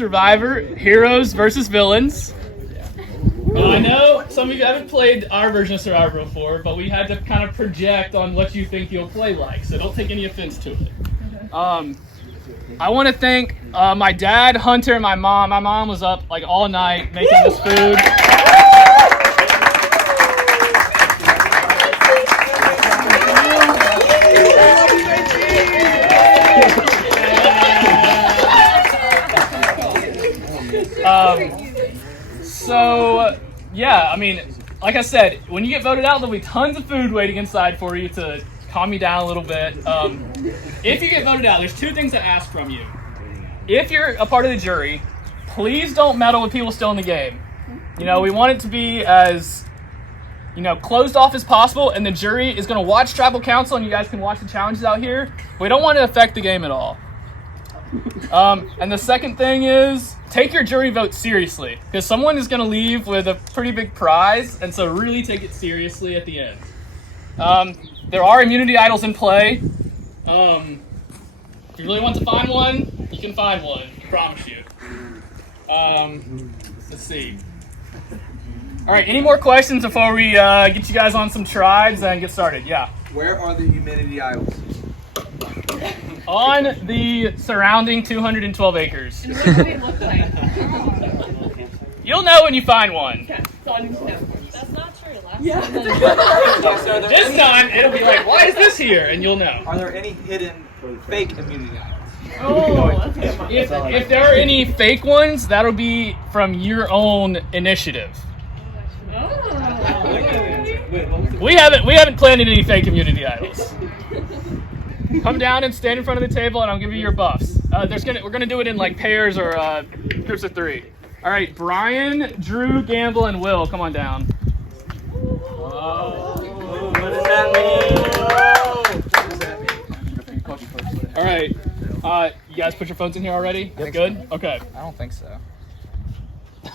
Survivor, Heroes versus Villains. I know some of you haven't played our version of Survivor before, but we had to kind of project on what you think you'll play like, so don't take any offense to it. I want to thank my dad, Hunter, and my mom. My mom was up like all night making this food. Yeah, I mean, like I said, when you get voted out, there'll be tons of food waiting inside for you to calm you down a little bit. If you get voted out, there's two things to ask from you. If you're a part of the jury, please don't meddle with people still in the game. You know, we want it to be as, closed off as possible, and the jury is going to watch Tribal Council, and you guys can watch the challenges out here. We don't want to affect the game at all. And the second thing is, take your jury vote seriously, because someone is going to leave with a pretty big prize, and so really take it seriously at the end. There are immunity idols in play. If you really want to find one, you can find one. I promise you. Let's see. All right, any more questions before we get you guys on some tribes and get started? Yeah. Where are the immunity idols? On the surrounding 212 acres. And what do they look like? You'll know when you find one. Okay, that's all I need to know. That's not true. This time, it'll be like, why is this here? And you'll know. Are there any hidden fake immunity idols? Oh, that's good. If there are any fake ones, that'll be from your own initiative. We haven't planted any fake immunity idols. Come down and stand in front of the table, and I'll give you your buffs. We're gonna do it in like pairs or groups of 3. All right, Brian, Drew, Gamble, and Will, come on down. What does that mean? All right, you guys put your phones in here already? Yep. Good. Okay. I don't think so.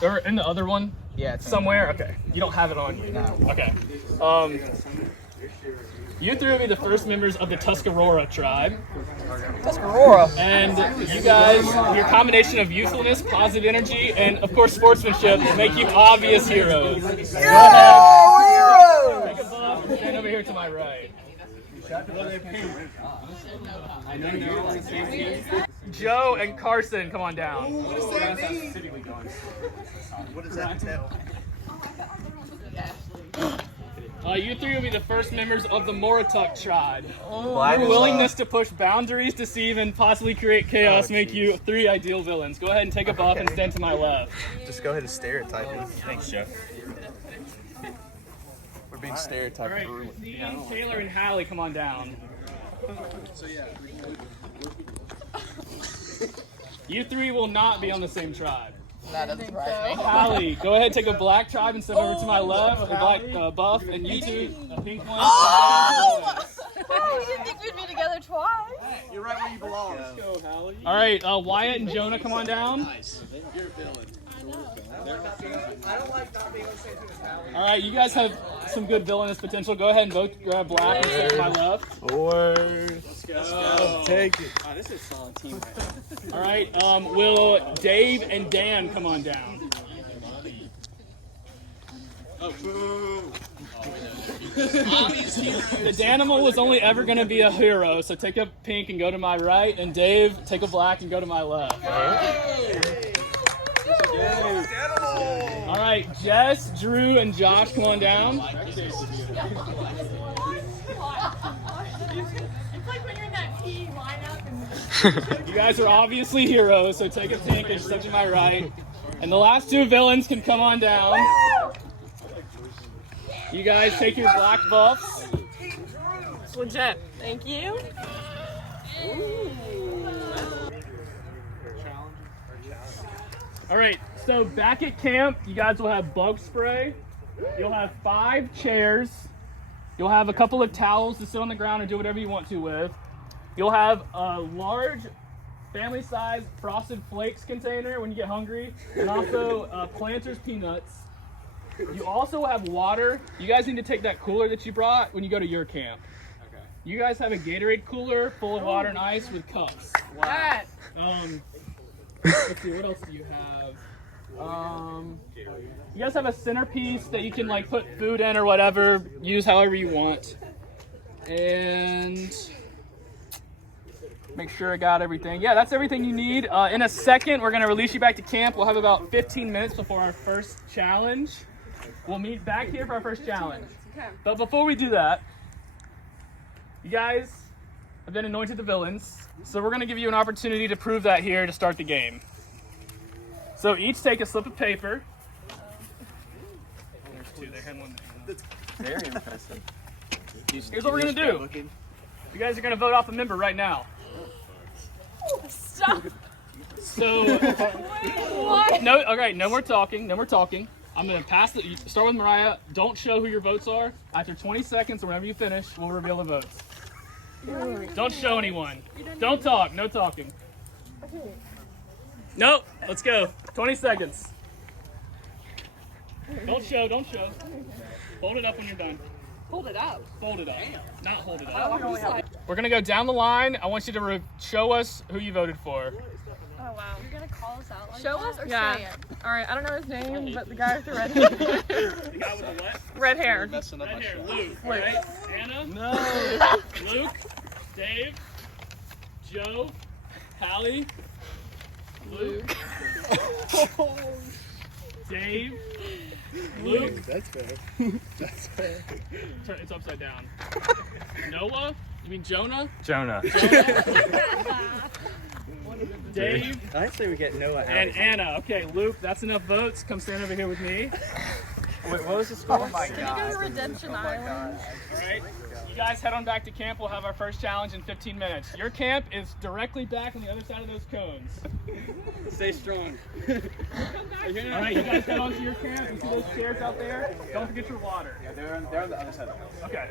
Or in the other one? Yeah, it's Somewhere. Okay. You don't have it on you. No. Okay. You 3 will be the first members of the Tuscarora tribe. Tuscarora. And you guys, your combination of youthfulness, positive energy, and of course sportsmanship make you obvious heroes. Heroes! Take a buff and stand over here to my right. Joe and Carson, come on down. What does that mean? What does that entail? You 3 will be the first members of the Morituk tribe. Your Your willingness to push boundaries, deceive, and possibly create chaos make you 3 ideal villains. Go ahead and take a buff and stand to my left. Just go ahead and stereotype it. Thanks, Jeff. We're being stereotyped. All right, Steve, Taylor, and Hallie, come on down. You 3 will not be on the same tribe. That doesn't surprise me. Hallie, go ahead, take a black tribe and step over to my left, a black buff, and you 2, a pink one. Oh, we didn't think we'd be together twice. You're right where you belong. Let's go, Hallie. All right, Wyatt and Jonah, come on down. You're a villain. I don't like not being on the same team as Hallie. All right, you guys have some good villainous potential. Go ahead and both grab black and step to my left. Let's go. Take it. This is a solid team right now. All right, will Dave and Dan come on down? The Danimal was only ever going to be a hero, so take a pink and go to my right, and Dave, take a black and go to my left. All right, Jess, Drew, and Josh, come on down. It's like when you're in that P lineup and You guys are obviously heroes, so take a pink and step to my right. And the last 2 villains can come on down. You guys take your black buffs. It's legit. Thank you. All right, so back at camp, you guys will have bug spray. You'll have 5 chairs. You'll have a couple of towels to sit on the ground and do whatever you want to with. You'll have a large family-sized Frosted Flakes container when you get hungry, and also Planters peanuts. You also have water. You guys need to take that cooler that you brought when you go to your camp. Okay. You guys have a Gatorade cooler full of water and ice with cups. Wow. Let's see, what else do you have? You guys have a centerpiece that you can like put food in or whatever. Use however you want. And make sure I got everything. Yeah, that's everything you need. In a second, we're gonna release you back to camp. We'll have about 15 minutes before our first challenge. We'll meet back here for our first challenge. But before we do that, you guys have been anointed the villains. So we're gonna give you an opportunity to prove that here to start the game. So each take a slip of paper. There's two there, and one there. Very impressive. Here's what we're gonna do. You guys are gonna vote off a member right now. Stop. So, What? no, all right, no more talking, no more talking. I'm gonna pass the, you start with Mariah. Don't show who your votes are. After 20 seconds, or whenever you finish, we'll reveal the votes. Don't show anyone. Don't talk, no talking. Nope, let's go. 20 seconds. Don't show, don't show. Hold it up when you're done. Hold it up. Fold it up. Not hold it up. We're gonna go down the line. I want you to show us who you voted for. Oh wow. You're gonna call us out like Show that? us or Yeah. say it? All right. I don't know his name, but the guy with the red hair. The guy with the what? Red hair. Messing up Right my here, shot. Luke. Right? Anna? No. Luke? Dave? Joe? Hallie? Luke? Dave? Luke? That's fair. That's fair. Turn, it's upside down. Noah? You mean Jonah? Jonah. Dave? I say we get Noah out. And Anna. Okay, Luke, that's enough votes. Come stand over here with me. Wait, what was the score? Can you go to Redemption Island? All right. You guys head on back to camp. We'll have our first challenge in 15 minutes. Your camp is directly back on the other side of those cones. Stay strong. All right, you guys head on to your camp. You see those chairs out there? Don't forget your water. Yeah, they're on the other side of the house. Okay.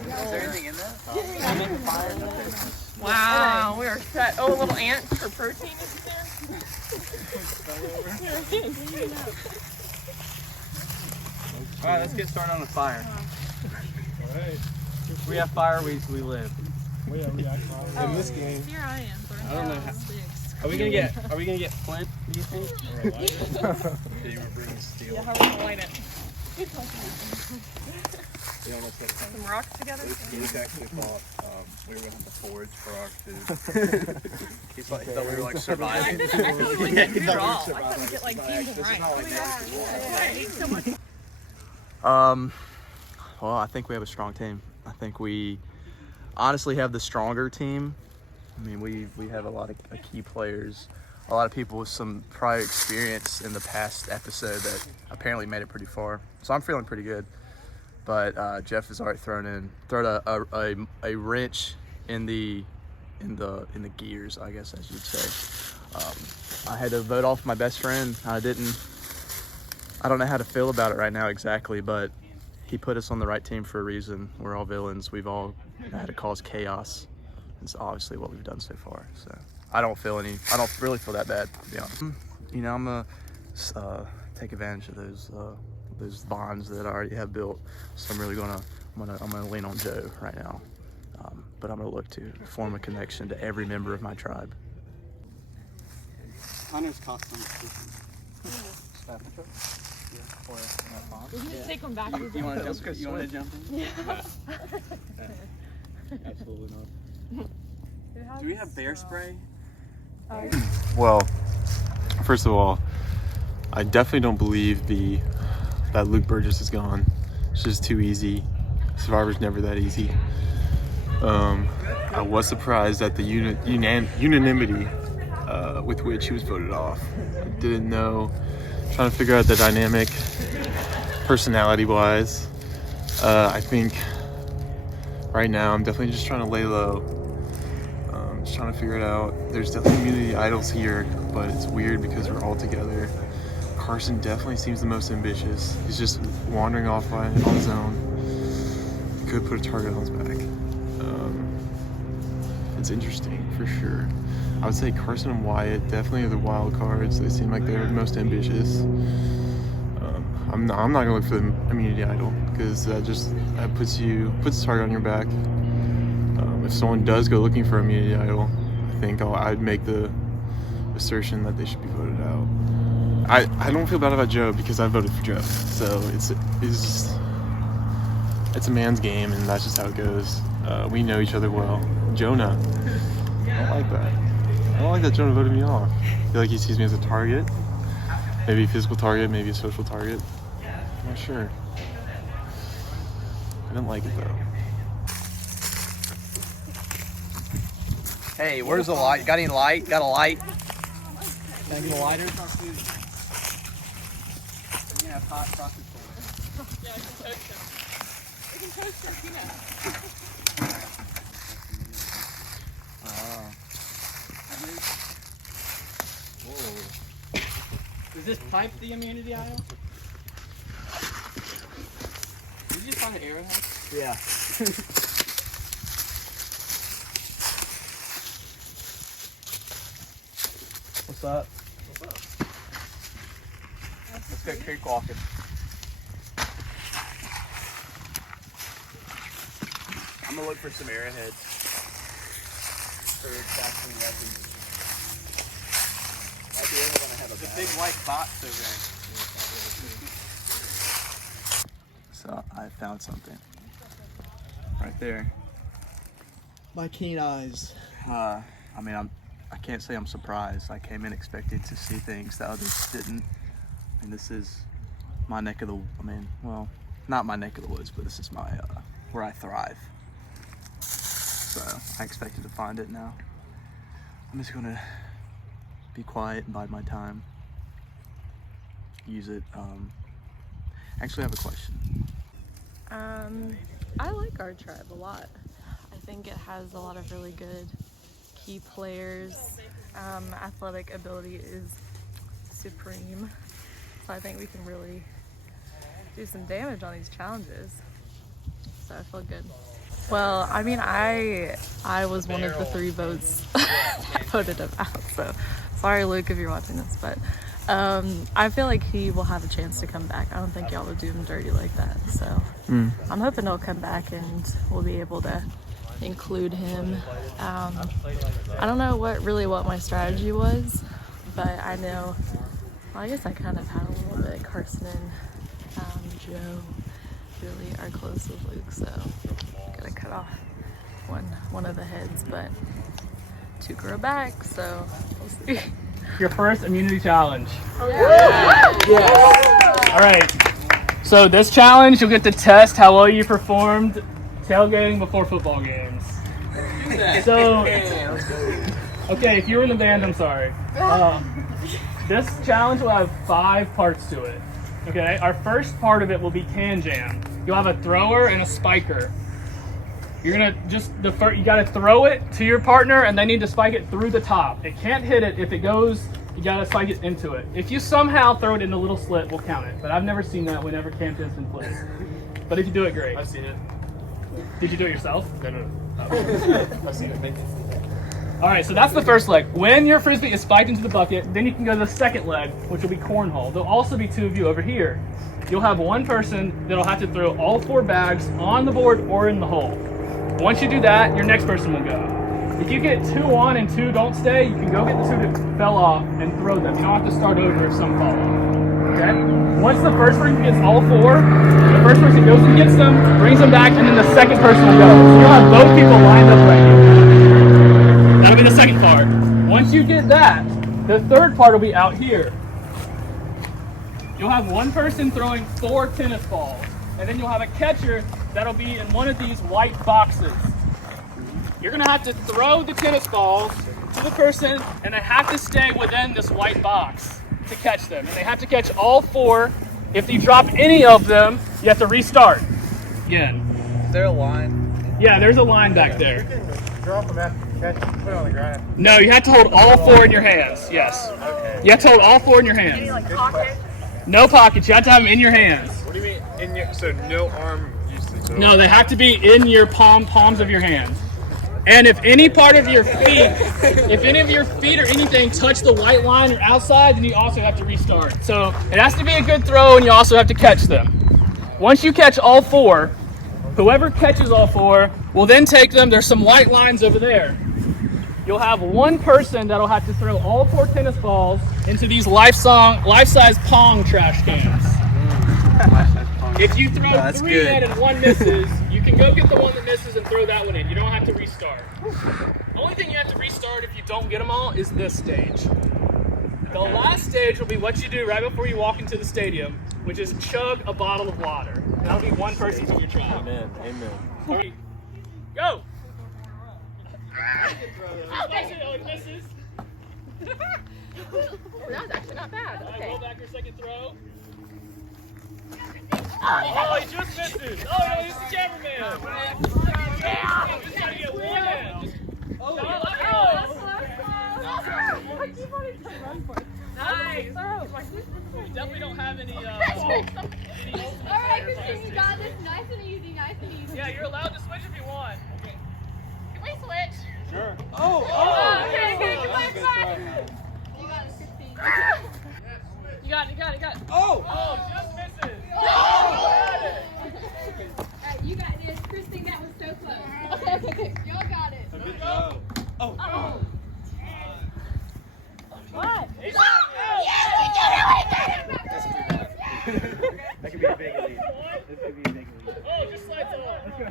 Is there anything in there? Wow. We are set. Oh, a little ant for protein is there. All right, let's get started on the fire. We have fire, we live. In this game. Here I am. I don't know how. Are we gonna get flint? Do you think? Yeah, how are we gonna light it? Some rocks together? Luke actually thought we were going to have to forage for our food. He thought we were like I surviving. thought we were gonna do it all. I thought we get like beans and rice. I ate so much. Well, I think we have a strong team. I think we honestly have the stronger team. I mean, we have a lot of key players, a lot of people with some prior experience in the past episode that apparently made it pretty far. So I'm feeling pretty good. But Jeff has already thrown a wrench in the gears, I guess as you'd say. I had to vote off my best friend. I don't know how to feel about it right now exactly, but he put us on the right team for a reason. We're all villains. We've all had to cause chaos. It's obviously what we've done so far. So I don't really feel that bad, to be honest. You know, I'm gonna take advantage of those bonds that I already have built. So I'm gonna lean on Joe right now. But I'm gonna look to form a connection to every member of my tribe. Hunter's caught some. We can just take them back. You want to jump? You want to jump in? Absolutely not. Do we have bear spray? Well, first of all, I definitely don't believe that Luke Burgess is gone. It's just too easy. Survivor's never that easy. I was surprised at the unanimity with which he was voted off. I didn't know. Trying to figure out the dynamic, personality-wise. I think right now I'm definitely just trying to lay low. Just trying to figure it out. There's definitely community idols here, but it's weird because we're all together. Carson definitely seems the most ambitious. He's just wandering off on his own. He could put a target on his back. It's interesting for sure. I would say Carson and Wyatt definitely are the wild cards. They seem like they're the most ambitious. I'm not gonna look for the immunity idol because that puts a target on your back. if someone does go looking for immunity idol, I think I'd make the assertion that they should be voted out. I don't feel bad about Joe because I voted for Joe, so it's a man's game, and that's just how it goes. We know each other well. Jonah, I don't like that. I don't like that Jonah voted me off. I feel like he sees me as a target, maybe a physical target, maybe a social target. I'm not sure. I don't like it though. Hey, where's the light? Got any light? Got a light? Can I get a lighter? Yeah, hot sausage. Yeah, we can toast them. We can toast your peanut. Is this pipe the immunity aisle? Did you just find an arrowhead? Yeah. What's up? Let's go creek walking. I'm gonna look for some arrowheads for fastening weapons. At the end, we're gonna have a big white box over there. So I found something right there. My keen eyes. I mean, I can't say I'm surprised. I came in expecting to see things that others didn't. I mean, this is my neck of the, well, not my neck of the woods, but this is my, where I thrive. So I expected to find it now. I'm just gonna be quiet and bide my time. Use it. Actually, I have a question. I like our tribe a lot. I think it has a lot of really good key players. Athletic ability is supreme. So I think we can really do some damage on these challenges. So I feel good. Well, I mean, I was one of the 3 votes that voted him out. So sorry, Luke, if you're watching this, but I feel like he will have a chance to come back. I don't think y'all would do him dirty like that. So I'm hoping he'll come back and we'll be able to include him. I don't know what my strategy was, but I know, well, I guess I kind of had a little bit. Carson and Joe really are close with Luke, so I'm gonna cut off one of the heads, but 2 grow back, so we'll see. Your first immunity challenge. Yeah. All right. So this challenge, you'll get to test how well you performed tailgating before football games. So, okay, if you were in the band, I'm sorry. This challenge will have 5 parts to it. Okay, our first part of it will be can jam. You'll have a thrower and a spiker. You're gonna you gotta throw it to your partner and they need to spike it through the top. It can't hit it. If it goes, you gotta spike it into it. If you somehow throw it in a little slit, we'll count it. But I've never seen that whenever camp has been played. But if you do it, great. I've seen it. Did you do it yourself? No. I've seen it. All right, so that's the first leg. When your frisbee is spiked into the bucket, then you can go to the second leg, which will be cornhole. There'll also be 2 of you over here. You'll have one person that'll have to throw all 4 bags on the board or in the hole. Once you do that, your next person will go. If you get 2 on and 2 don't stay, you can go get the 2 that fell off and throw them. You don't have to start over if some fall off. Okay? Once the first person gets all 4, the first person goes and gets them, brings them back, and then the second person will go. So you'll have both people lined up right here. That'll be the second part. Once you get that, the third part will be out here. You'll have one person throwing 4 tennis balls, and then you'll have a catcher that'll be in one of these white boxes. You're gonna have to throw the tennis balls to the person, and they have to stay within this white box to catch them. And they have to catch all 4. If you drop any of them, you have to restart again. Is there a line? Yeah, there's a line back there. Drop them after you catch them, put it on the ground. No, you have to hold all 4 in your hands. Yes. Okay. You have to hold all 4 in your hands. Any like pocket? No pockets. You have to have them in your hands. What do you mean in your? So no arm usage. No, they have to be in your palms of your hands. And if any part of your feet, if any of your feet or anything touch the white line or outside, then you also have to restart. So it has to be a good throw, and you also have to catch them. Once you catch all 4, whoever catches all 4 We'll then take them, there's some white lines over there. You'll have one person that'll have to throw all 4 tennis balls into these life-size Pong trash cans. If you throw 3 in and 1 misses, you can go get the one that misses and throw that one in. You don't have to restart. The only thing you have to restart if you don't get them all is this stage. The last stage will be what you do right before you walk into the stadium, which is chug a bottle of water. That'll be one person from your tribe. Amen. Amen. All right, go! Oh, it misses. That was actually not bad. All right, Okay. roll back your second throw. Oh, he just misses. Oh, no, he's the cameraman. Just gotta get one in. Oh, Nice. we definitely don't have any. All right, Christine, you got this. Nice and easy, nice and easy. Yeah, you're allowed to switch if you want. Can we switch? Sure. Oh, Okay, come on. You got it, Christine. You got it. Oh, just misses. Alright, you got this. Christine, that was so close. Okay. Y'all got it. Good job. That could be a big lead. This could be a big lead. Oh, just slides off. The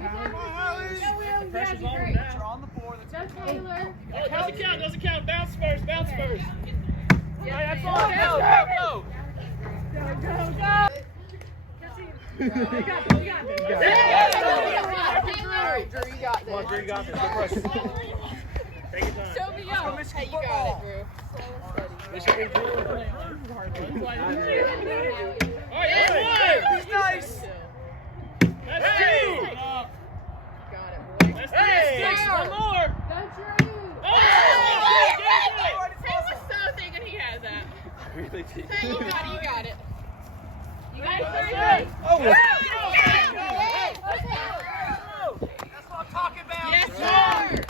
pressure's on them now. On the board. Go, Taylor. Oh, doesn't count. Bounce first. All right, that's all. Go. Drew, you got this. Come on, Drew, you got this. Good pressure. Take your time. Show me out. Hey, you got it, Drew. This should be cool. All right, that's one. Nice. That's 2. Got it, boy. That's 3. One more. Go, Drew. He was so thinking he had that. Really deep. Hey, you got it. You got it, Oh, Yes, sir.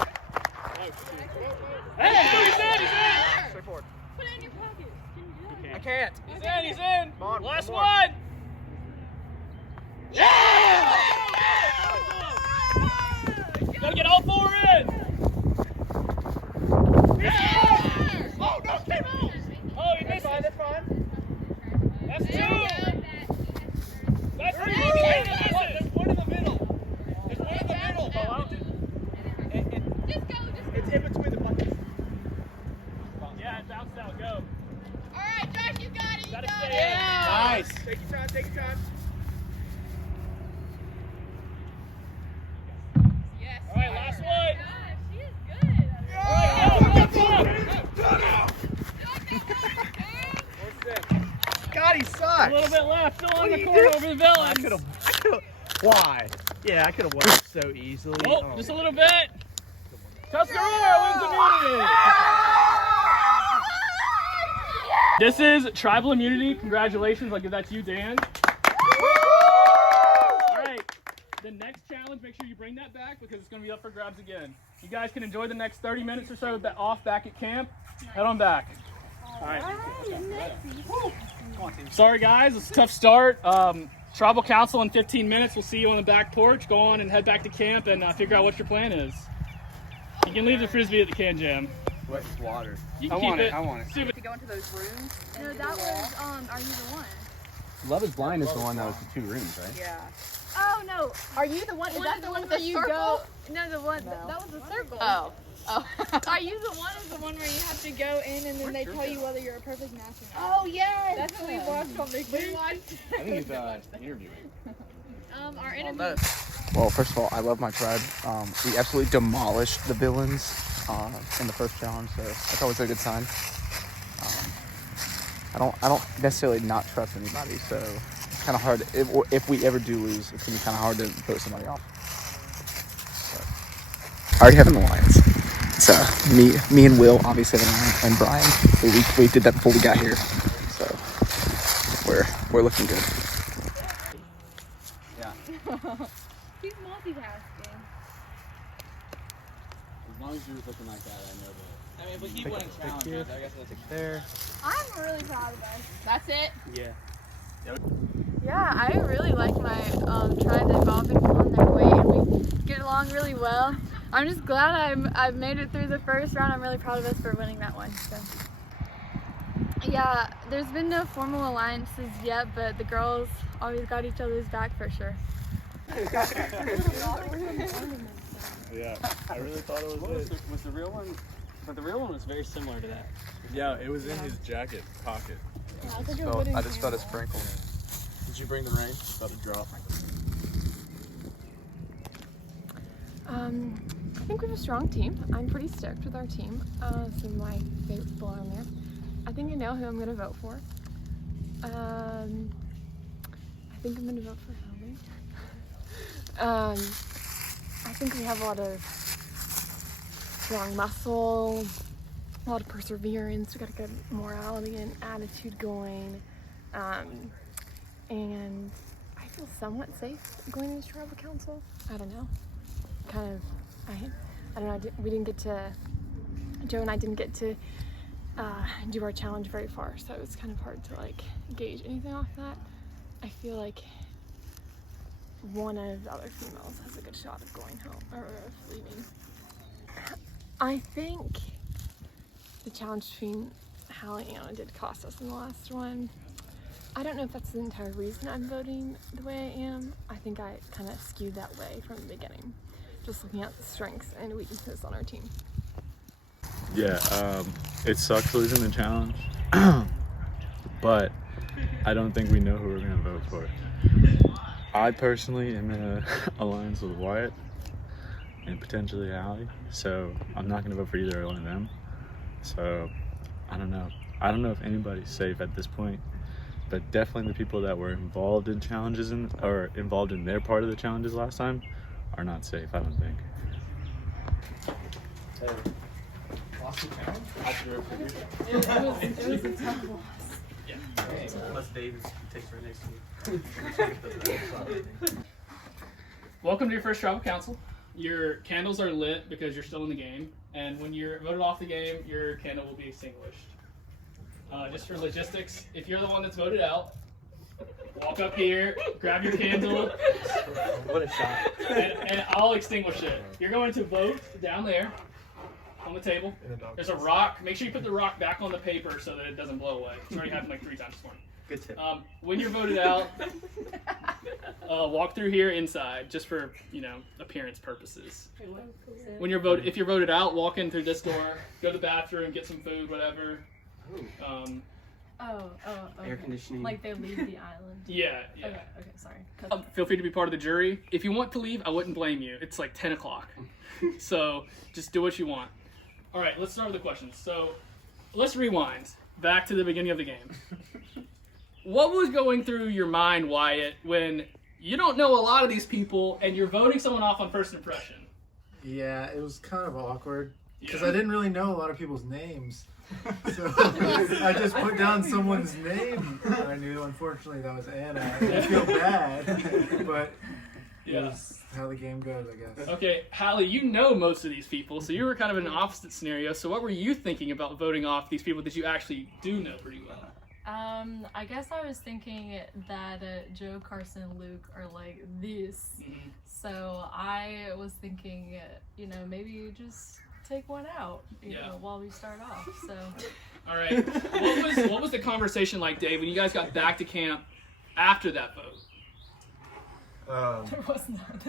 Hey, he's in. straight forward. Put it in your pocket. Can you do that? I can't. He's in. Come on, Last one more. one. Yeah! Gotta get all 4 in. Yeah! Oh, no, came out. Oh, he missed it. That's 2. That's 3. There's one in the middle. There's one in the middle. Just go. It's in between the buckets. Yeah, it bounced out. Go. Alright, Josh, you got it. You Gotta got stay it. in. Nice. Take your time. Take your time. Yes. All right, last one. Gosh, she is good. All right, go. God, he sucks. A little bit left. Still on the you corner doing? over the villains. I could have. Why? Yeah, I could have won it so easily. Oh, just a little bit. Tuscarora wins immunity. This is tribal immunity. Congratulations. I'll give that to you, Dan. All right. The next challenge, make sure you bring that back because it's going to be up for grabs again. You guys can enjoy the next 30 minutes or so off back at camp. Head on back. All right. Sorry, guys. It's a tough start. Tribal council in 15 minutes. We'll see you on the back porch. Go on and head back to camp and figure out what your plan is. You can leave the frisbee at the can jam. What is water? You can keep it. I want it. Super. To go into those rooms. No, that was, Are You the One? Love is Blind is the one that was the 2 rooms, right? Yeah. Oh, no. Are you the one? Is that the one with where the you circle? go? No, the one, that was the circle. Oh. Are You the One is the one where you have to go in and then they tell you whether you're a perfect match or not. Oh yes. That's what we watched on the We watched. I think he's interviewing. Our interview. Well, first of all, I love my tribe. We absolutely demolished the villains in the first challenge, so that's always a good sign. I don't necessarily not trust anybody, so it's kind of hard. If we ever do lose, it's gonna be kind of hard to vote somebody off. I already have an alliance. It's me and Will, obviously, and Brian. We did that before we got here, so we're looking good. He's multitasking. As long as you're looking like that, I know that. I mean, but he won a challenge. I guess that's there. I'm really proud of us. That's it. Yeah. Yeah, I really like my tribe evolving on their way and We get along really well. I'm just glad I've made it through the first round. I'm really proud of us for winning that one. So. Yeah, there's been no formal alliances yet, but the girls always got each other's back for sure. Yeah, I really thought it was it. Was the real one? But the real one was very similar to that. Yeah, it was in his jacket pocket. I just felt a sprinkle. Did you bring the rain? About to drop. I think we have a strong team. I'm pretty stoked with our team. Some of my favorite people are on there. I think I know who I'm going to vote for. I think I'm going to vote for Hallie. I think we have a lot of strong muscle, a lot of perseverance. We got a good morality and attitude going. And I feel somewhat safe going into tribal council. I don't know. I don't know. We didn't get to, Joe and I didn't get to do our challenge very far, so it was kind of hard to like gauge anything off that. I feel like one of the other females has a good shot of going home or of leaving. I think the challenge between Hallie and Anna did cost us in the last one. I don't know if that's the entire reason I'm voting the way I am. I think I kind of skewed that way from the beginning, just looking at the strengths and weaknesses on our team. Yeah, it sucks losing the challenge, but I don't think we know who we're gonna vote for. I personally am in an alliance with Wyatt and potentially Hallie, so I'm not gonna vote for either one of them. So I don't know. I don't know if anybody's safe at this point, but definitely the people that were involved in challenges or involved in their part of the challenges last time are not safe, I don't think. Lost the challenge? It was a tough loss. Unless David takes right next to me. Welcome to your first tribal council. Your candles are lit because you're still in the game, and when you're voted off the game, your candle will be extinguished. Just for logistics, if you're the one that's voted out, walk up here, grab your candle, What a shot. and I'll extinguish it. You're going to vote down there on the table. There's a rock. Make sure you put the rock back on the paper so that it doesn't blow away. It's already happened like 3 times this morning. Good tip. When you're voted out, walk through here inside, just for appearance purposes. When if you're voted out, walk in through this door, go to the bathroom, get some food, whatever. Okay. Air conditioning. Like they leave the island. Yeah. Okay, sorry. Feel free to be part of the jury. If you want to leave, I wouldn't blame you. It's like 10 o'clock. So just do what you want. All right, let's start with the questions. So let's rewind back to the beginning of the game. What was going through your mind, Wyatt, when you don't know a lot of these people and you're voting someone off on first impression? Yeah, it was kind of awkward because Yeah. I didn't really know a lot of people's names. So I just put down someone's name. I knew, unfortunately, that was Anna. I feel bad, but Yeah. it's how the game goes, I guess. Okay, Hallie, you know most of these people, so you were kind of in an opposite scenario. So what were you thinking about voting off these people that you actually do know pretty well? I guess I was thinking that Joe, Carson, and Luke are like this. Mhm. So I was thinking, maybe you just take one out, you Yeah. know, while we start off. So All right. What was the conversation like, Dave, when you guys got back to camp after that vote? there was none.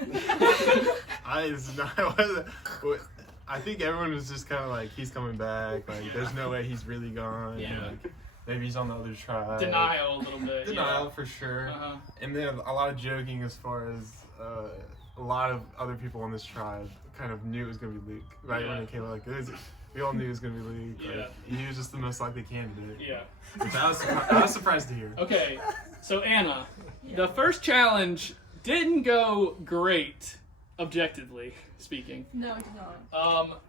I think everyone was just kind of like, he's coming back. Like, there's no way he's really gone. Yeah. Like, maybe he's on the other tribe. Denial a little bit. Denial Yeah. for sure. Uh-huh. And then a lot of joking as far as a lot of other people on this tribe kind of knew it was going to be Luke. Right when Yeah. it came out, like, we all knew it was going to be Luke. Yeah. Like, he was just the most likely candidate. Yeah. Which I was surprised to hear. Okay. So Anna, the first challenge didn't go great, objectively speaking. No, it did not.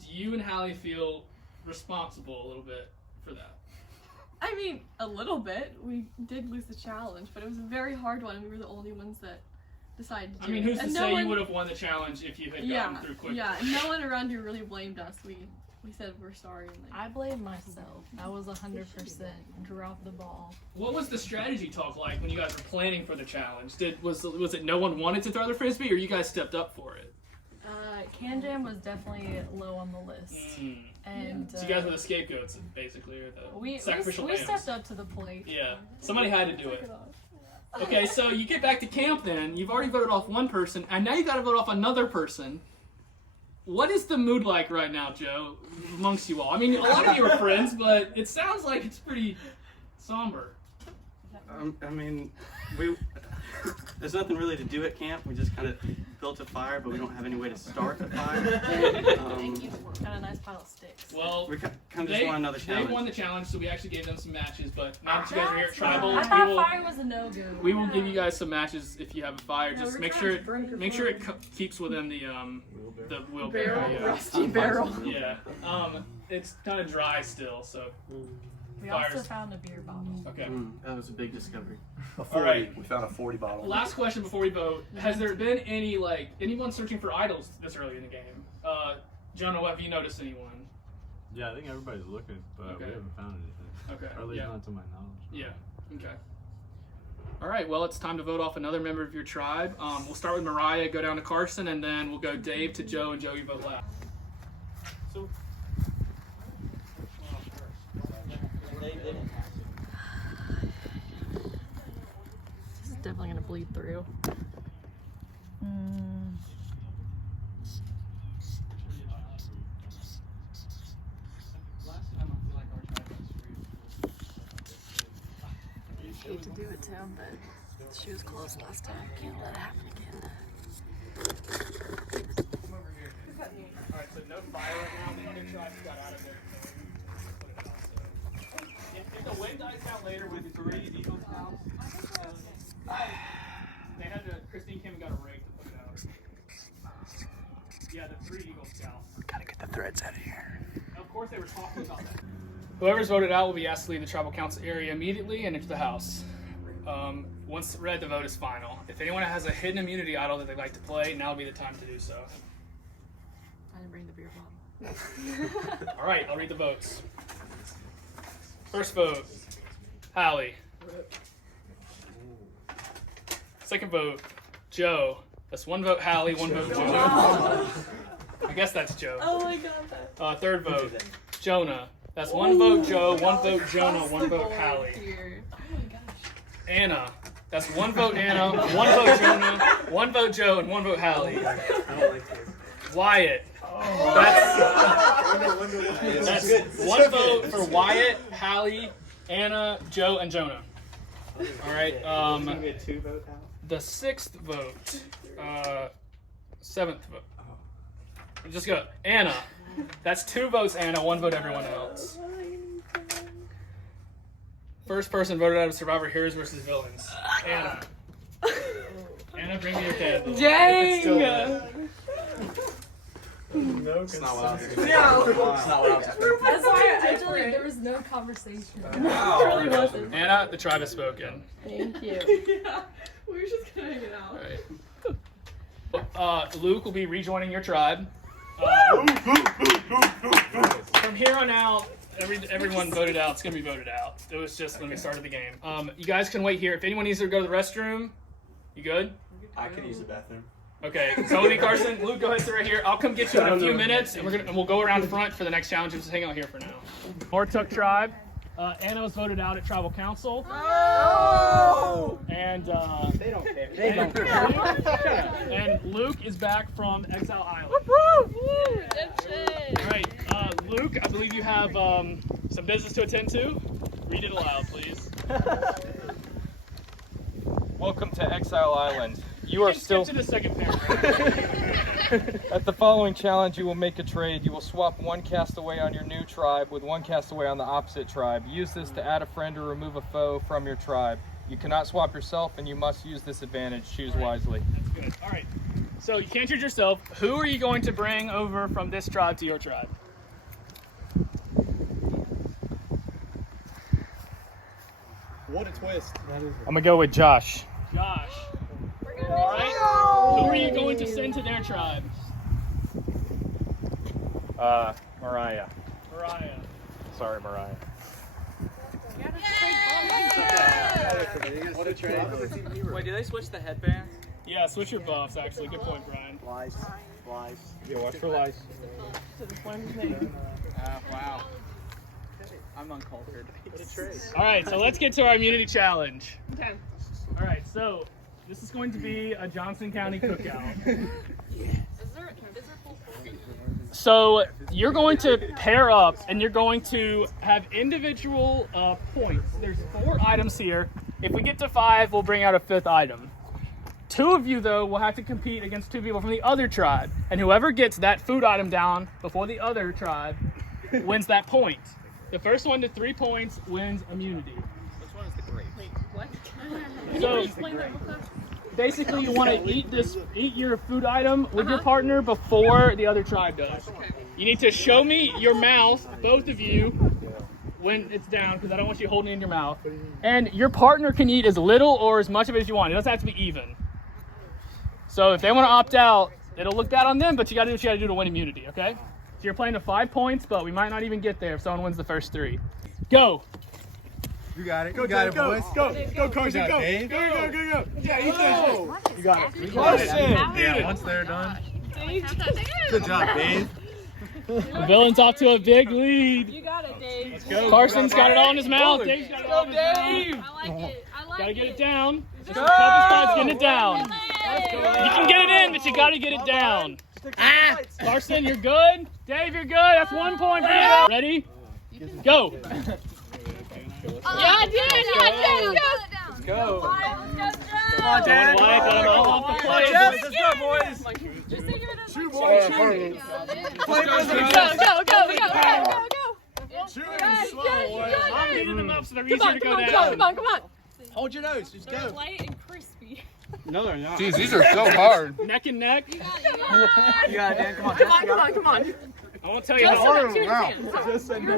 Do you and Hallie feel responsible a little bit for that? I mean, a little bit. We did lose the challenge, but it was a very hard one, and we were the only ones that decided to do I mean, it. who's to And say you would have won the challenge if you had Yeah, gotten through quicker? yeah. No one around here really blamed us. We We said we're sorry. And I blame myself. I was 100% drop the ball. What was the strategy talk like when you guys were planning for the challenge? Was it no one wanted to throw the frisbee, or you guys stepped up for it? Can Jam was definitely low on the list. And so you guys were the scapegoats, basically, or the sacrificial we lambs. stepped up to the plate. Yeah, somebody had to do it. Okay, so you get back to camp then. You've already voted off one person, and now you got to vote off another person. What is the mood like right now, Joe, amongst you all? I mean, a lot of you are friends, but it sounds like it's pretty somber. I mean, there's nothing really to do at camp. We just kind of built a fire, but we don't have any way to start a fire. Got a nice pile of sticks. Well, we kind of just want another challenge. They won the challenge, so we actually gave them some matches. But now that you guys are here at Tribal, I thought fire was a no-go. We will give you guys some matches if you have a fire. Just make sure it keeps within the wheelbarrow. Yeah. Rusty barrel. Yeah. It's kind of dry still, so. We also found a beer bottle. Okay. That was a big discovery. All right. We found a 40 bottle. Last question before we vote: has there been anyone searching for idols this early in the game? Jonah, have you noticed anyone? Yeah, I think everybody's looking, but we haven't found anything. Okay. Or at least not to my knowledge. Yeah. Okay. All right. Well, it's time to vote off another member of your tribe. We'll start with Mariah, go down to Carson, and then we'll go Dave to Joe, and Joe, you vote last. So. This is definitely gonna bleed through. I hate to do it to him, but she was close last time. Can't let it happen again. Alright, so no fire right now. The other tribes got out of there. If the wind dies down later with 3 Eagle Scouts, they had to, Christine came and got a rig to put it out. Yeah, the 3 Eagle Scouts. Gotta get the threads out of here. Of course they were talking about that. Whoever's voted out will be asked to leave the tribal council area immediately and into the house. Once read, the vote is final. If anyone has a hidden immunity idol that they'd like to play, now would be the time to do so. I didn't bring the beer bottle. All right, I'll read the votes. First vote, Hallie. Second vote, Joe. That's 1 vote Hallie, 1 vote Joe. I guess that's Joe. Oh my god. Third vote, Jonah. That's 1 vote Joe, 1 vote Jonah, 1 vote Hallie. Anna. That's 1 vote Anna, 1 vote Jonah, 1 vote Joe, and 1 vote Hallie. Wyatt. That's 1 vote for Wyatt, Hallie, Anna, Joe, and Jonah. All right. The 6th vote, 7th vote. Just go, Anna. That's 2 votes Anna, 1 vote everyone else. First person voted out of Survivor Heroes versus Villains. Anna. Anna, bring me your candle. Dang! No, It's not what I was expecting. No. It's not what I was expecting. That's why actually there was no conversation. It really wasn't. Anna, the tribe has spoken. Thank you. Yeah. We were just gonna hang it out. All right. Luke will be rejoining your tribe. From here on out, everyone voted out. It's gonna be voted out. It was just when we started the game. You guys can wait here. If anyone needs to go to the restroom, you good? I can use the bathroom. Okay, Zoe, Carson, Luke, go ahead, sit right here. I'll come get you in a few minutes, and we'll go around front for the next challenge. Just hang out here for now. Mortuk tribe. Anna was voted out at tribal council. Oh! And They don't care. They don't care. and Luke is back from Exile Island. All right, Luke, I believe you have some business to attend to. Read it aloud, please. Welcome to Exile Island. You are still to the second paragraph. at the following challenge. You will make a trade. You will swap 1 castaway on your new tribe with 1 castaway on the opposite tribe. Use this to add a friend or remove a foe from your tribe. You cannot swap yourself, and you must use this advantage. Choose wisely. That's good. All right. So you can't choose yourself. Who are you going to bring over from this tribe to your tribe? What a twist. I'm gonna go with Josh. Josh. All right. Who are you going to send to their tribe? Mariah. Mariah. Sorry, Mariah. What a trade. Wait, do they switch the headbands? Yeah, switch your buffs, actually. Good point, Brian. Lice. Yeah, watch for lice. Wow. I'm uncultured. What a trade. All right, so let's get to our immunity challenge. Okay. All right, so this is going to be a Johnson County cookout. So you're going to pair up and you're going to have individual points. There's 4 items here. If we get to 5, we'll bring out a 5th item. 2 of you, though, will have to compete against 2 people from the other tribe. And whoever gets that food item down before the other tribe wins that point. The first one to 3 points wins immunity. Which one is the grape? So basically, you want to eat your food item with your partner before the other tribe does. You need to show me your mouth, both of you, when it's down, because I don't want you holding it in your mouth. And your partner can eat as little or as much of it as you want. It doesn't have to be even. So if they want to opt out, it'll look bad on them, but you got to do what you got to do to win immunity, okay? So you're playing to 5 points, but we might not even get there if someone wins the first 3. Go. You got it. Go, You got it, go, boys. Go, Carson, go. Dave. Go. Yeah, you can. You got it. Carson. Yeah, once they're done. Good job, Dave. The villain's off to a big lead. You got it, Dave. Let's go. Carson's got it all in his mouth. Dave's got it all in his mouth. I like it. Gotta get it down. Getting it down. You can get it in, but you gotta get it down. Carson, you're good. Dave, you're good. That's 1 point for you. Ready? Go. Yeah, I did. Let's go. Come on, Dad. Got him all off the plate. Let's go, boys. Just think you're gonna 2 boys. Go. Chewing slow, boys. I'm getting them up so they're easier to go down. Come on. Hold your nose. Just They're go. light and crispy. No, they're not. Jeez, these are so hard. Neck and neck. You got it, Dan. Come on. Come on. I won't tell you how hard. Just say no.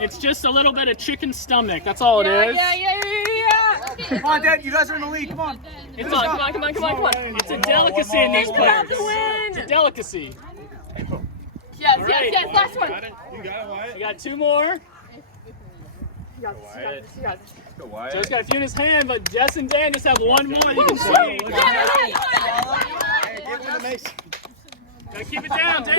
It's just a little bit of chicken stomach. That's all it is. Yeah. Come on, Dad. You guys are in the lead. Come on. It's Come on. It's a delicacy in these About places. to win. It's a delicacy. Yes. Last one. You got it, Wyatt. We got 2 more. You got this. Go, Wyatt. Joe's got a few in his hand, but Jess and Dan just have 1 more. You can see. Gotta keep it down. Go.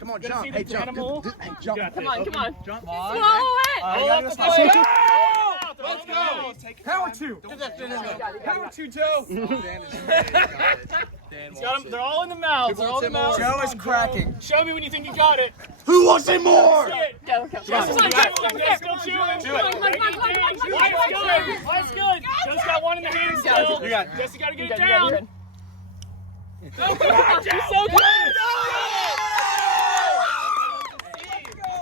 Come on, Gotta jump. see Hey, the jump. animal. Hey, jump. Come on. Jump. Swallow it. All up the Let's plate. go. Let's go. Power 2. Power 2, Joe. They're all in the mouth. They're all in the mouth. Joe is cracking. Show me when you think you got it. Who wants it more? See it. Go. Jess, still chewing. Come on. Life's good. Joe's got 1 in the hand still. You got it. Jess, you gotta get it down. Jess, so good.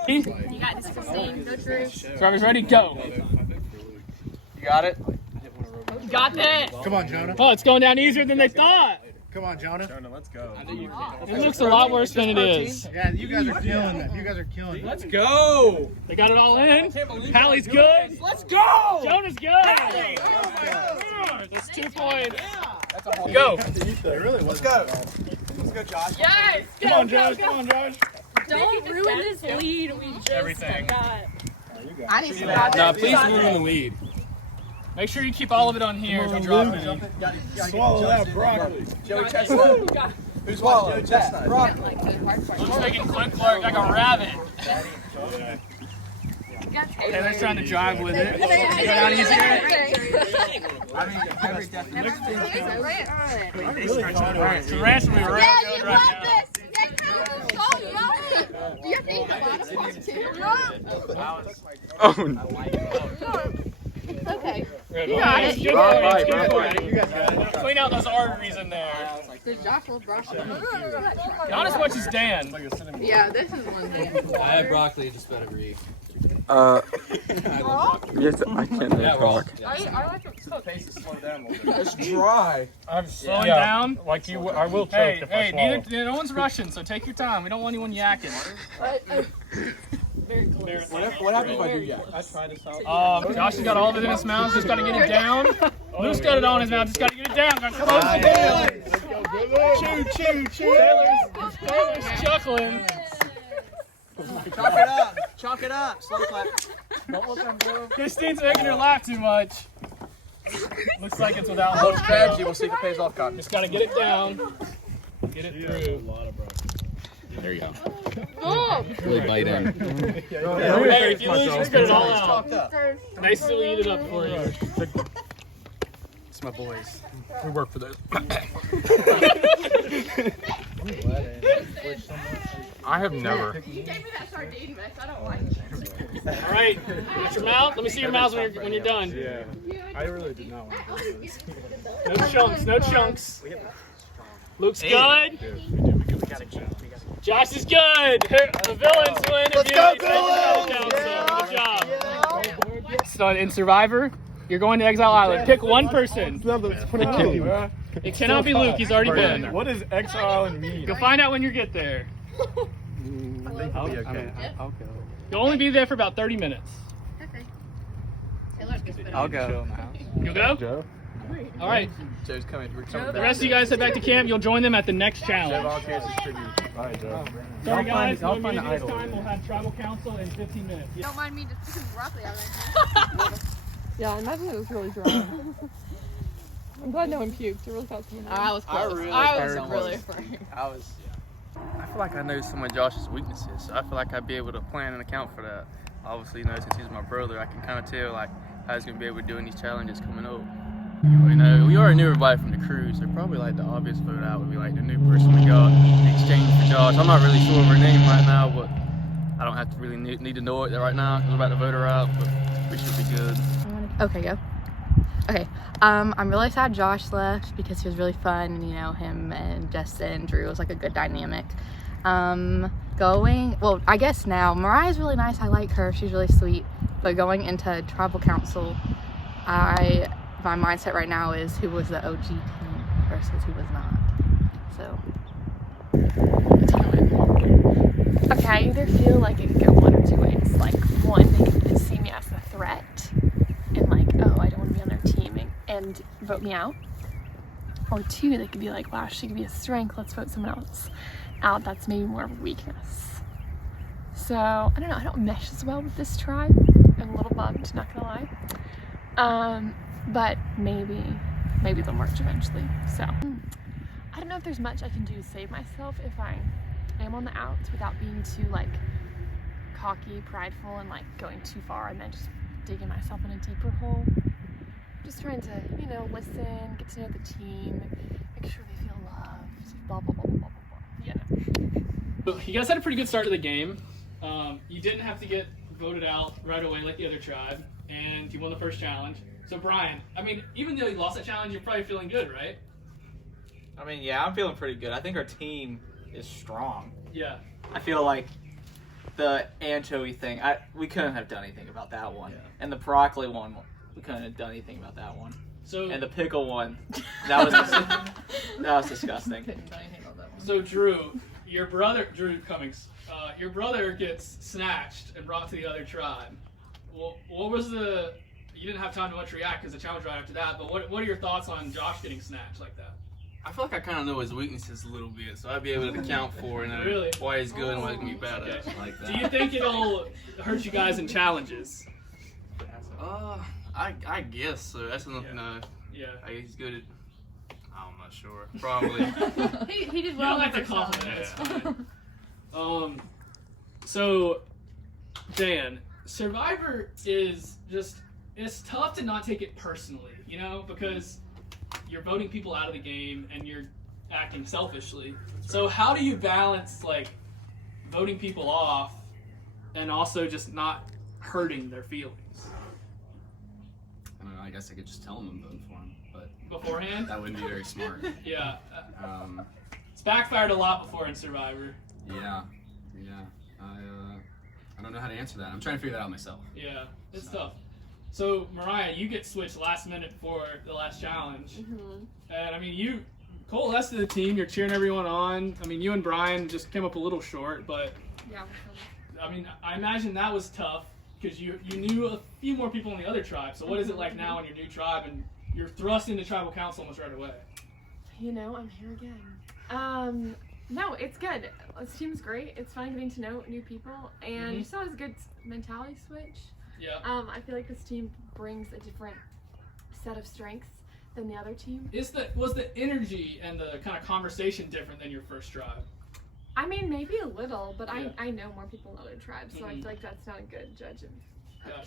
You got this, Christine. Go through. Trevor's ready. Go. You got it? You got this. Come on, Jonah. Oh, it's going down easier than they thought. Come on, Jonah. Let's go. It looks a lot worse than it is. Yeah, you guys are killing that. You guys are killing it. Let's go. They got it all in. Hallie's good. Let's go. Jonah's good. That's 2 points. Go. Let's go. Let's go, Josh. Yes. Come on, Josh. Come on, Josh. Don't ruin this lead we just Everything. got. I need some. No, please ruin the lead. Make sure you keep all of it on here if you drop any. Swallow that broccoli. Joey Chestnut. Who's swallowed? Joey Chestnut. Broccoli. Looks like it click like a rabbit. Taylor's trying to drive with it. Go down easier. I mean, every Alright, so Ranch will be right Yeah, you right got now. this. Do you think a lot of us too? Oh no. It's okay. You got it. You Right. Clean out those arteries in there. There's Joshua brush. Not as much as Dan. Yeah, this is one thing. I had broccoli, just better read. Yes, I can't talk. It's dry. I'm slowing down. Like you, I will choke Hey, if I swallow. no one's rushing, so take your time. We don't want anyone yakking. What happens if I do yak? I tried to solve Josh has got all of it in his mouth. Just got to get it down. Luke's got it all in his mouth. Just got to get it down. Got to close it down. Taylor's chuckling. Chalk it up. Slow clap. Christine's making her laugh too much. Looks like it's without Little hope. strategy. We'll see if it pays off, Cotton. Just gotta get it down. Get it through. There you go. Oh! Really bite in. Hey, if you lose, just get it all out. Nice to eat it up for you. It's my boys. We work for those. I have never. You gave me that sardine mix. I don't like it. All right, got your mouth. Let me see your mouth when you're done. Yeah. I really did not want to do this. No chunks, no chunks. Luke's good. Josh is good. The villains will interview. Good job. So in Survivor, you're going to Exile Island. Pick one person. It cannot be Luke. He's already been. What does Exile Island mean? You'll find out when you get there. I think we'll be okay. I'll go. You'll only be there for about 30 minutes. I'll go. You'll go? Joe? All right. Joe's coming. We're coming The back. rest of you guys head back to camp. You'll join them at the next Joe challenge. Volunteers is tribute. Bye, Joe. Sorry guys, I'll no find music the this idol. time. We'll have tribal council in 15 minutes. Don't mind me just picking broccoli out of Yeah, I imagine it was really dry. I'm glad no one puked. It really felt good. I was close. really I heard was one. really afraid. I feel like I know some of Josh's weaknesses, so I feel like I'd be able to plan and account for that. Obviously, since he's my brother, I can kind of tell like how he's gonna be able to do in these challenges coming up. We already knew everybody from the crew, so probably like the obvious vote out would be like the new person we got in exchange for Josh. I'm not really sure of her name right now, but I don't have to really need to know it right now because we're about to vote her out, but we should be good. Okay, go. Okay, I'm really sad Josh left because he was really fun, and him and Justin and Drew was like a good dynamic. Well, I guess now, Mariah's really nice, I like her, she's really sweet, but going into tribal council, my mindset right now is who was the OG team versus who was not, so. Okay, I either feel like it could go one or two ways, like one, they could see me as a threat, and like, oh, I don't want to be on their team and vote me out. Or two, they could be like, wow, she could be a strength, let's vote someone else out. That's maybe more of a weakness. So, I don't know, I don't mesh as well with this tribe. I'm a little bummed, not gonna lie. But maybe they'll merge eventually. So, I don't know if there's much I can do to save myself if I am on the outs without being too like cocky, prideful, and like going too far and then just digging myself in a deeper hole. Just trying to, listen, get to know the team, make sure they feel loved, blah, blah, blah, blah, blah, blah. You guys had a pretty good start to the game. You didn't have to get voted out right away like the other tribe, and you won the first challenge. So Brian, even though you lost that challenge, you're probably feeling good, right? Yeah, I'm feeling pretty good. I think our team is strong. Yeah. I feel like the anchovy thing, we couldn't have done anything about that one. Yeah. And the broccoli one, we couldn't have done anything about that one. So And the pickle one, that was disgusting. So Drew, your brother, Drew Cummings, your brother gets snatched and brought to the other tribe. Well, what was you didn't have time to much react because the challenge right after that, but what are your thoughts on Josh getting snatched like that? I feel like I kind of know his weaknesses a little bit, so I'd be able to account for Really? why he's good and why he's gonna be bad Okay. at it like that. Do you think it'll hurt you guys in challenges? I guess so. That's enough. Yeah. No, Yeah. I guess he's good at. I'm not sure. Probably. He did You well. don't have to compliment it. It's fine. So, Dan, Survivor is it's tough to not take it personally, because you're voting people out of the game and you're acting selfishly. So how do you balance voting people off and also just not hurting their feelings I don't know. I guess I could just tell them I'm voting for him, but beforehand? that wouldn't be very smart. Yeah. Um, It's backfired a lot before in Survivor. yeah. I don't know how to answer that. I'm trying to figure that out myself. Yeah, it's tough. So, Mariah, you get switched last minute for the last challenge. And, you coalesced the team. You're cheering everyone on. You and Brian just came up a little short, but, Yeah. I imagine that was tough because you knew a few more people in the other tribe. So what is it like now in your new tribe and you're thrust into tribal council almost right away? You know, I'm here again. No, it's good. This team's great. It's fun getting to know new people, and just always a good mentality switch. Yeah. I feel like this team brings a different set of strengths than the other team. Was the energy and the kind of conversation different than your first tribe? I mean, maybe a little, but Yeah. I know more people in other tribes, so I feel like that's not a good judge of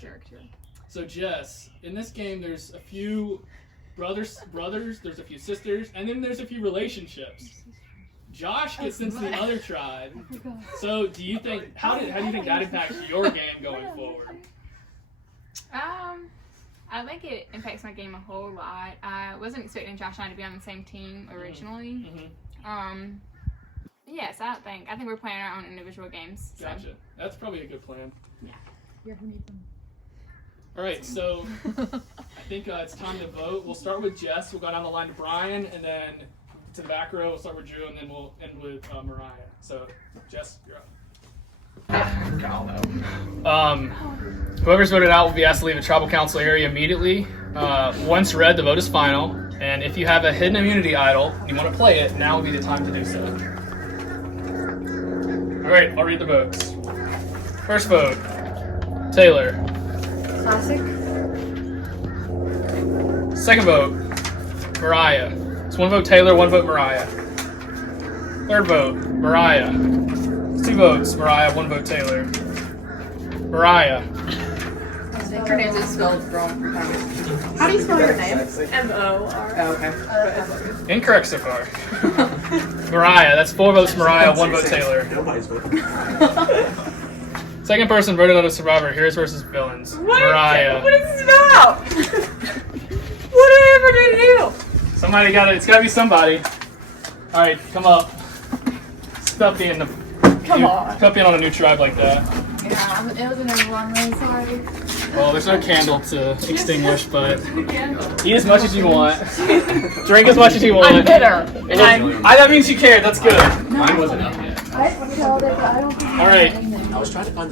character. So Jess, in this game, there's a few brothers, there's a few sisters, and then there's a few relationships. Josh gets into the other tribe. So do you think how do you think that impacts your game going forward? I think it impacts my game a whole lot. I wasn't expecting Josh and I to be on the same team originally. Yes, I think we're playing our own individual games. So. Gotcha. That's probably a good plan. Yeah. All right, so I think it's time to vote. We'll start with Jess. We'll go down the line to Brian, and then to the back row. We'll start with Drew, and then we'll end with Mariah. So, Jess, you're up. Whoever's voted out will be asked to leave a tribal council area immediately. Once read, the vote is final, and if you have a hidden immunity idol and you want to play it, now would be the time to do so. All right, I'll read the votes. First vote, Taylor. Classic. Second vote, Mariah. It's one vote Taylor, one vote Mariah. Third vote, Mariah. It's 2 votes, Mariah, 1 vote Taylor. Mariah. Her name is spelled wrong. How do you spell your name? M-O-R. Oh, okay. Incorrect so far. Mariah, that's 4 votes Mariah, 1 vote Taylor. Second person voted out of Survivor, Heroes versus Villains. Mariah. What is this about? What did I ever do to you? Somebody got it. It's got to be somebody. All right, come up. Stop being on a new tribe like that. Yeah, it was another one. I'm really sorry. Well, there's no candle to extinguish, but eat as much as you want. Drink as much as you want. I'm bitter. That means you cared. That's good. Mine wasn't up yet. All right.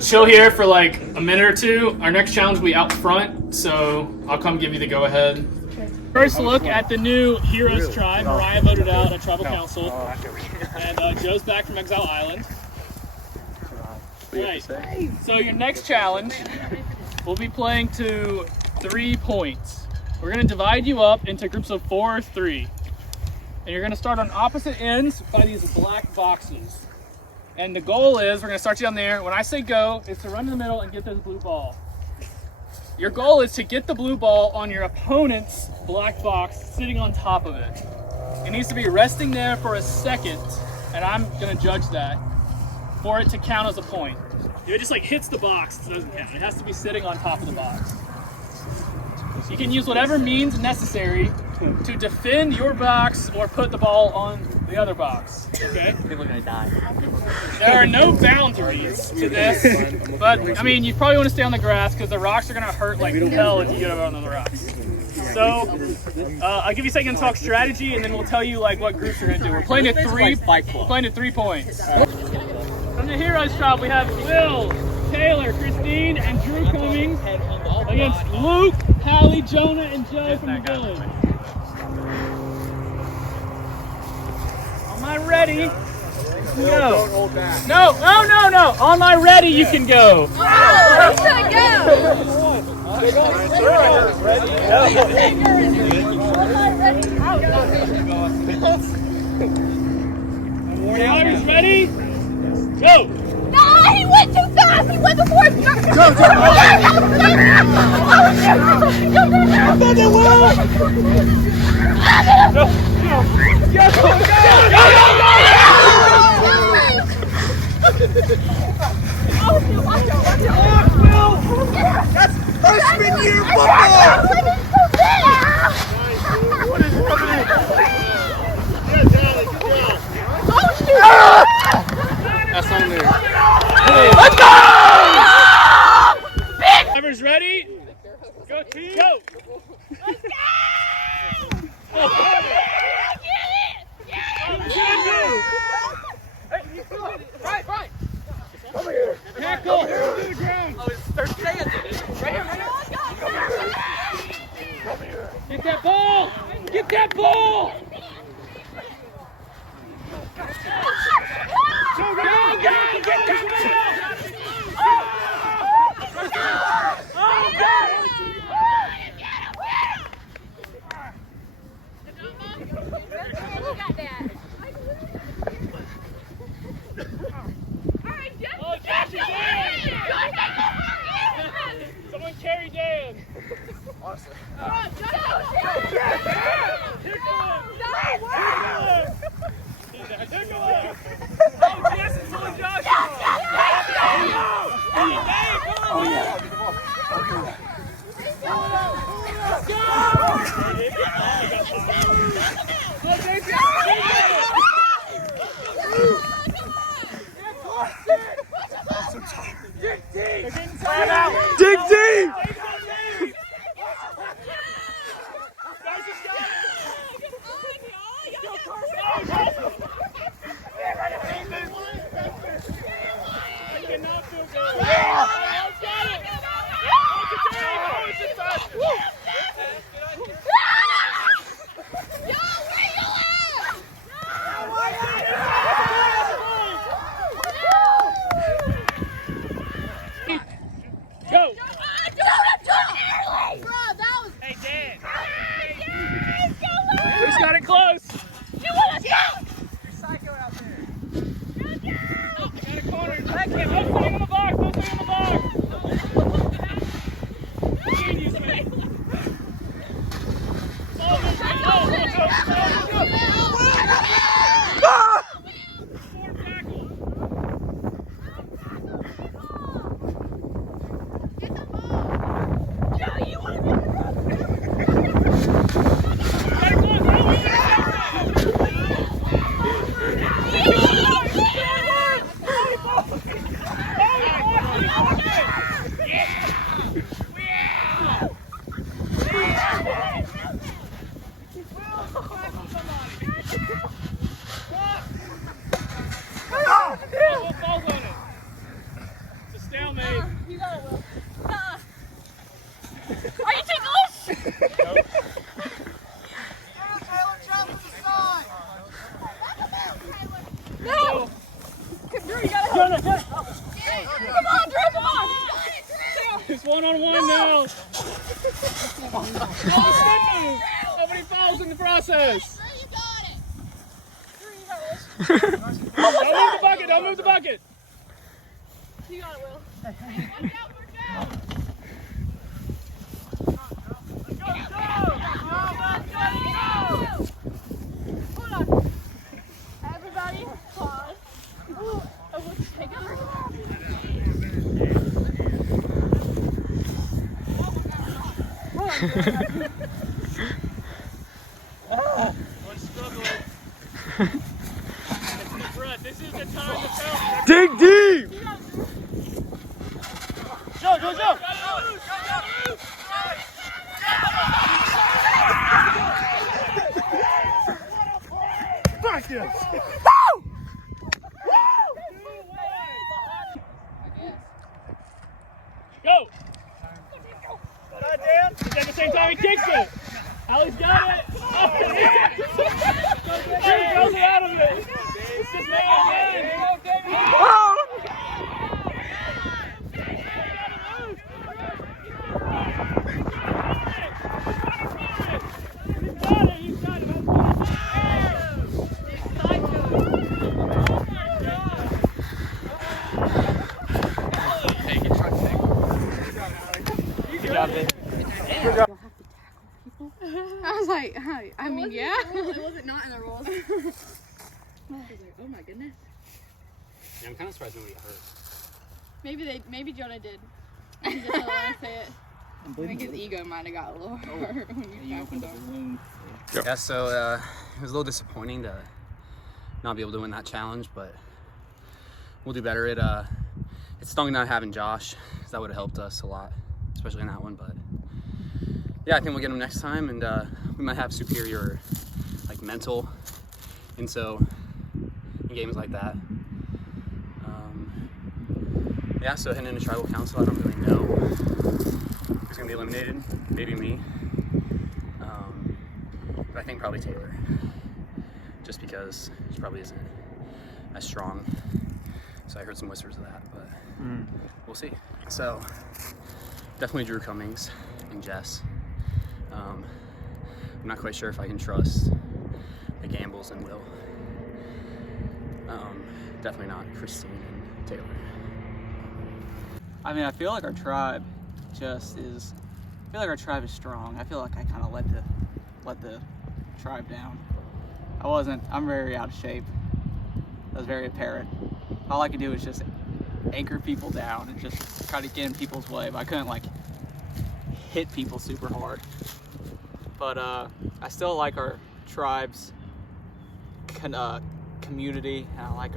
Chill here for like a minute or two. Our next challenge will be out front, so I'll come give you the go-ahead. First look at the new Heroes tribe. Mariah voted out at Tribal Council. And Joe's back from Exile Island. Right. So your next challenge, we'll be playing to 3 points. We're going to divide you up into groups of 4 or 3. And you're going to start on opposite ends by these black boxes. And the goal is, we're going to start you down there. When I say go, it's to run in the middle and get this blue ball. Your goal is to get the blue ball on your opponent's black box sitting on top of it. It needs to be resting there for a second, and I'm going to judge that, for it to count as a point. If it just like hits the box, it doesn't count. It has to be sitting on top of the box. You can use whatever means necessary to defend your box or put the ball on the other box. Okay? People are gonna die. There are no boundaries to this, but I mean, you probably want to stay on the grass because the rocks are gonna hurt like hell if you get over on the rocks. So I'll give you a second to talk strategy, and then we'll tell you like what groups we're gonna do. We're playing at 3 points. From the Heroes tribe, we have Will, Taylor, Christine, and Drew Cummings against Luke, Hallie, Jonah, and Joe from the village. On my ready, go. No. On my ready, you can go. Who's gonna go? Warriors ready? Go! No, he went too fast. He went before his go. That's freshman year football! What is happening? That's on there. Let's go! Whoever's ready, go team. Go! Let's go! Right. Come here. Tackle. Oh, it's third stand. Right here. Get that ball! Get that ball! Awesome. Dig deep! Go! Hey, Dan! Who's got it close? Psycho out there! Got a corner. No staying in the box. No staying in the box. What falls on it? It's a stalemate. You got it, Will. Are you ticklish? Nope. Taylor, jump to the side! No! Drew, you gotta help. Come on, Drew, come on! It's one-on-one now. Nobody falls in the process. Don't move the bucket. Don't move the bucket. You got it, Will. Hold on. Everybody, pause. Ooh, take it. This is the time to tell. Dig deep! Go, go, go! Fuck this! Go! It's at the same time he kicks it. Allie's got it. Oh, he throws it out of it. It's just man. Oh! He's got it. Good job, babe. Good job. I was like, I mean, yeah. Was it not in the rules? I was like, oh my goodness. Yeah, I'm kind of surprised nobody got hurt. Maybe Jonah did. He just doesn't want to say it. I think his ego might have got a little hurt when you opened the balloon. Yeah, so it was a little disappointing to not be able to win that challenge, but we'll do better. It stung not having Josh, because that would have helped us a lot, especially in that one. But yeah, I think we'll get him next time, and we might have superior like mental, and so in games like that. Yeah, so heading into tribal council, I don't really know who's gonna be eliminated. Maybe me. But I think probably Taylor, just because she probably isn't as strong. So I heard some whispers of that, but we'll see. So definitely Drew Cummings and Jess. I'm not quite sure if I can trust the Gambles and Will. Definitely not Christine and Taylor. I mean, I feel like our tribe just is I feel like our tribe is strong. I feel like I kind of let the tribe down. I'm very out of shape. That was very apparent. All I could do was just anchor people down and just try to get in people's way, but I couldn't like hit people super hard. But I still like our tribe's community, and I like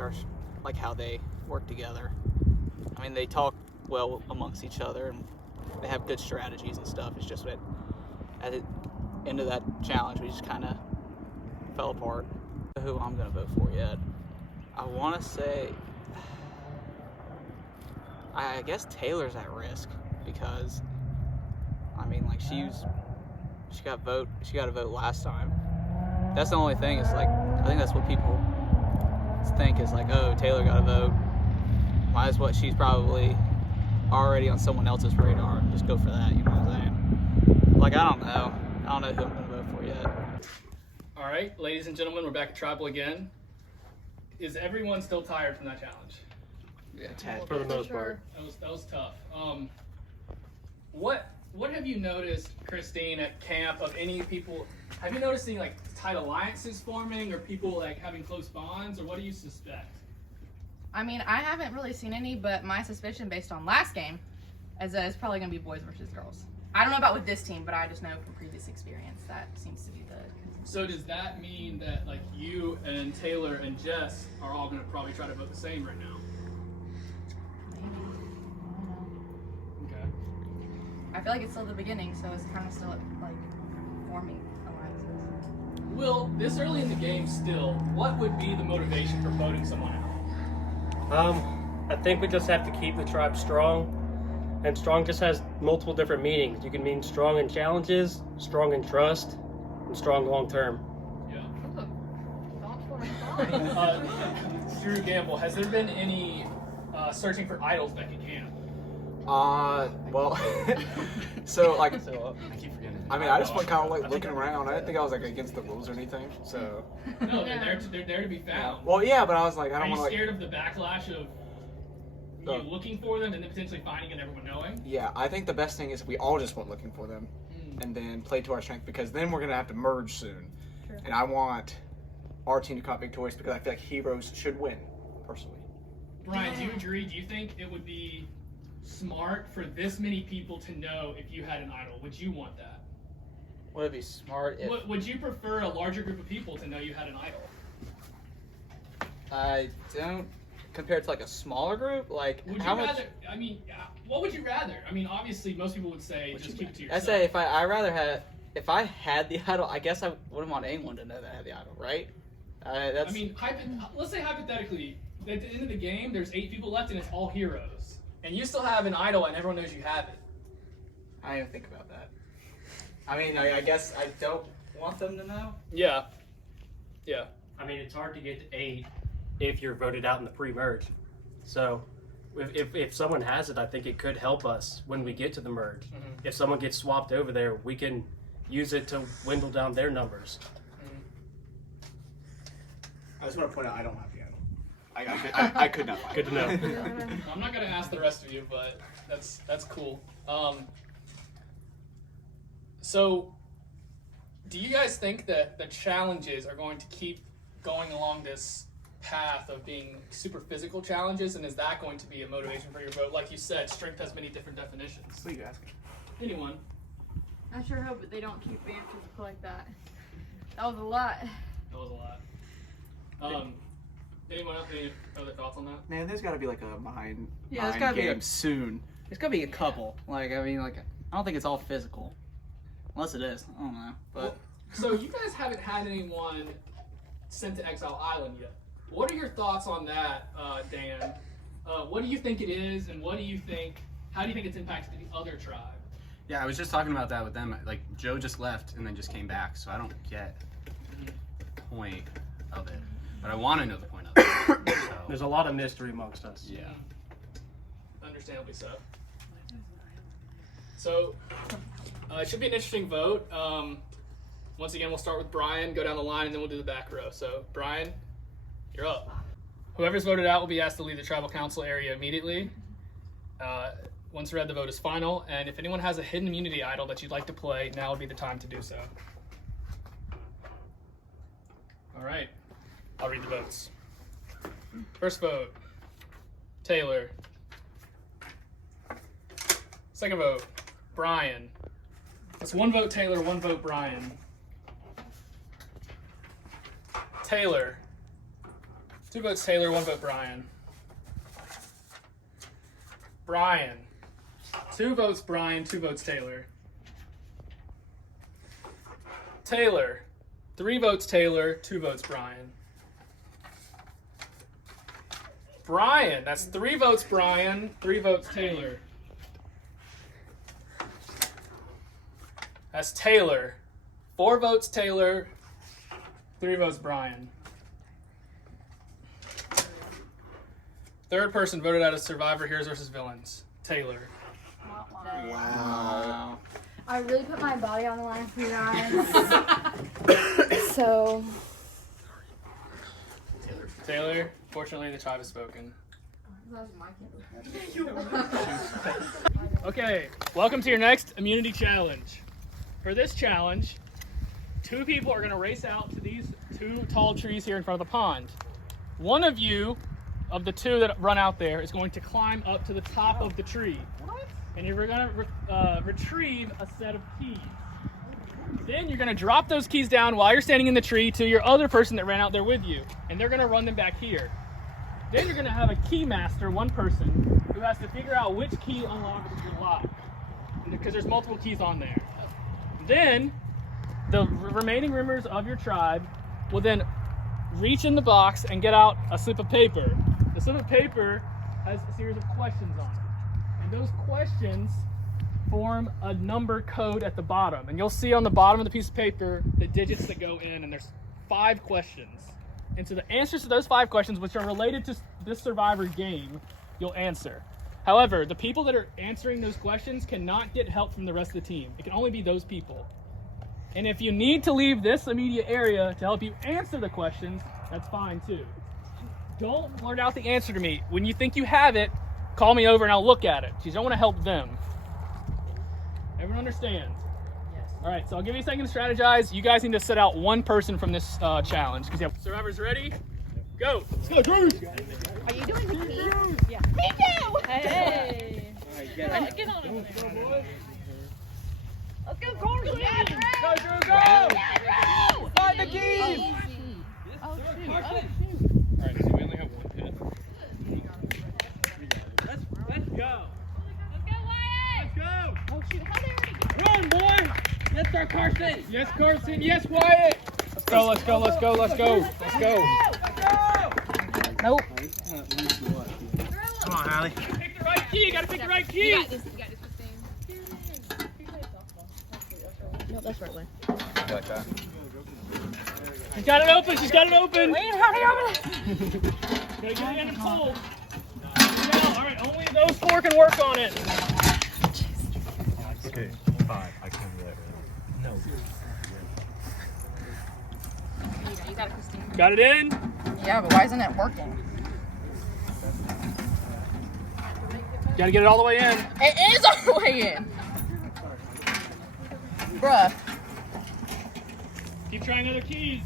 how they work together. I mean, they talk well amongst each other, and they have good strategies and stuff. It's just that at the end of that challenge, we just kind of fell apart. Who I'm gonna vote for yet? I want to say, I guess Taylor's at risk because, I mean, like she got a vote last time. That's the only thing. It's like I think that's what people think is like, oh, Taylor got a vote. Might as well. She's probably already on someone else's radar. Just go for that. You know what I'm saying? Like I don't know who I'm gonna vote for yet. All right, ladies and gentlemen, we're back at Tribal again. Is everyone still tired from that challenge? Yeah, for the most part. That was tough. What have you noticed, Christine, at camp of any people? Have you noticed any like tight alliances forming, or people like having close bonds, or what do you suspect? I mean, I haven't really seen any, but my suspicion based on last game is that it's probably going to be boys versus girls. I don't know about with this team, but I just know from previous experience that seems to be the. So does that mean that like you and Taylor and Jess are all going to probably try to vote the same right now? Okay. I feel like it's still the beginning, so it's kind of still like forming alliances. Will, this early in the game still, what would be the motivation for voting someone out? I think we just have to keep the tribe strong. And strong just has multiple different meanings. You can mean strong in challenges, strong in trust, and strong long term. Yeah. Drew Gamble, has there been any searching for idols back at camp? Well, so like, I mean, I just went kind of like looking around. I didn't think I was like against the rules or anything. So. No, they're there to be found. Well, yeah, but I was like, I don't want to. Are you scared of the backlash of you looking for them and then potentially finding and everyone knowing? Yeah, I think the best thing is we all just went looking for them, and then play to our strength, because then we're gonna have to merge soon, and I want our team to come out victorious because I feel like heroes should win, personally. Brian, do you agree? Do you think it would be smart for this many people to know if you had an idol? Would you want that? Would it be smart if... Would you prefer a larger group of people to know you had an idol? I don't... Compared to like a smaller group? Like, would how you much... rather... I mean, what would you rather? I mean, obviously, most people would say just keep it to yourself. I say if I had the idol, I guess I wouldn't want anyone to know that I had the idol, right? I mean, let's say hypothetically, at the end of the game, there's 8 people left and it's all heroes. And you still have an idol and everyone knows you have it. I didn't think about that. I mean, I guess I don't want them to know. Yeah. Yeah. I mean, it's hard to get to 8 if you're voted out in the pre-merge. So if someone has it, I think it could help us when we get to the merge. Mm-hmm. If someone gets swapped over there, we can use it to dwindle down their numbers. I just want to point out I don't have the idol. I could not find Good to know. I'm not going to ask the rest of you, but that's cool. So, do you guys think that the challenges are going to keep going along this path of being super physical challenges, and is that going to be a motivation for your vote? Like you said, strength has many different definitions. What are you asking? Anyone? I sure hope that they don't keep being physical like that. That was a lot. That was a lot. Anyone else? Any other thoughts on that? Man, there's got to be like a mind there's gotta game be soon. There's gotta be a couple. Like, I mean, like, I don't think it's all physical. Unless it is. I don't know. But well, so you guys haven't had anyone sent to Exile Island yet. What are your thoughts on that, Dan? What do you think it is, and how do you think it's impacted the other tribe? Yeah, I was just talking about that with them. Like, Joe just left and then just came back, so I don't get the point of it. But I want to know the point of it. So. There's a lot of mystery amongst us. Yeah. Understandably so. So, it should be an interesting vote. Once again, we'll start with Brian, go down the line, and then we'll do the back row. So, Brian, you're up. Whoever's voted out will be asked to leave the tribal council area immediately. Once read, the vote is final, and if anyone has a hidden immunity idol that you'd like to play, now would be the time to do so. All right, I'll read the votes. First vote, Taylor. Second vote, Brian. That's 1 vote Taylor, 1 vote Brian. Taylor. 2 votes Taylor, 1 vote Brian. Brian. 2 votes Brian, 2 votes Taylor. Taylor. 3 votes Taylor, 2 votes Brian. Brian. That's 3 votes Brian, 3 votes Taylor. That's Taylor. 4 votes Taylor, 3 votes Brian. Third person voted out as Survivor Heroes vs. Villains. Taylor. Wow. I really put my body on the line for you guys. So. Taylor, fortunately the tribe has spoken. Okay, welcome to your next immunity challenge. For this challenge, 2 people are going to race out to these 2 tall trees here in front of the pond. One of you, of the 2 that run out there, is going to climb up to the top of the tree. And you're going to retrieve a set of keys. Then you're going to drop those keys down while you're standing in the tree to your other person that ran out there with you. And they're going to run them back here. Then you're going to have a key master, 1 person, who has to figure out which key unlocks the lock. Because there's multiple keys on there. Then the remaining members of your tribe will then reach in the box and get out a slip of paper. The slip of paper has a series of questions on it. And those questions form a number code at the bottom. And you'll see on the bottom of the piece of paper the digits that go in, and there's 5 questions. And so the answers to those 5 questions, which are related to this Survivor game, you'll answer. However, the people that are answering those questions cannot get help from the rest of the team. It can only be those people. And if you need to leave this immediate area to help you answer the questions, that's fine too. Don't blurt out the answer to me. When you think you have it, call me over and I'll look at it. You don't want to help them. Everyone understand? Yes. All right, so I'll give you a second to strategize. You guys need to set out 1 person from this challenge. Because you have Survivors ready? Go. Let's go, Drew. Are you doing the keys? Yeah. Me too! Hey! All right, get on it. Let's go, Carson! Yeah, Drew! Go, Drew, go! Yeah, Drew! Find the keys! Oh, shoot. All right, so we only have 1 pit. Let's go. Let's go, Wyatt! Let's go. Oh, shoot. How they already go? Run, boy! Yes, sir, Carson! Yes, Carson! Yes, Wyatt! Let's go, let's go, let's go, let's go. Let's go. Nope. Come on, Hallie. Pick the right key. You gotta pick the right key. You got this, Christine. No, that's right way. Like that. She's got it open. She's got it open. Wait, hurry over! Gotta get it in and pull. No, all right, only those 4 can work on it. Okay, 5. I can do that. No. You got it, Christine. Got it in? Yeah, but why isn't it working? Gotta get it all the way in. It is all the way in. Bruh. Keep trying other keys.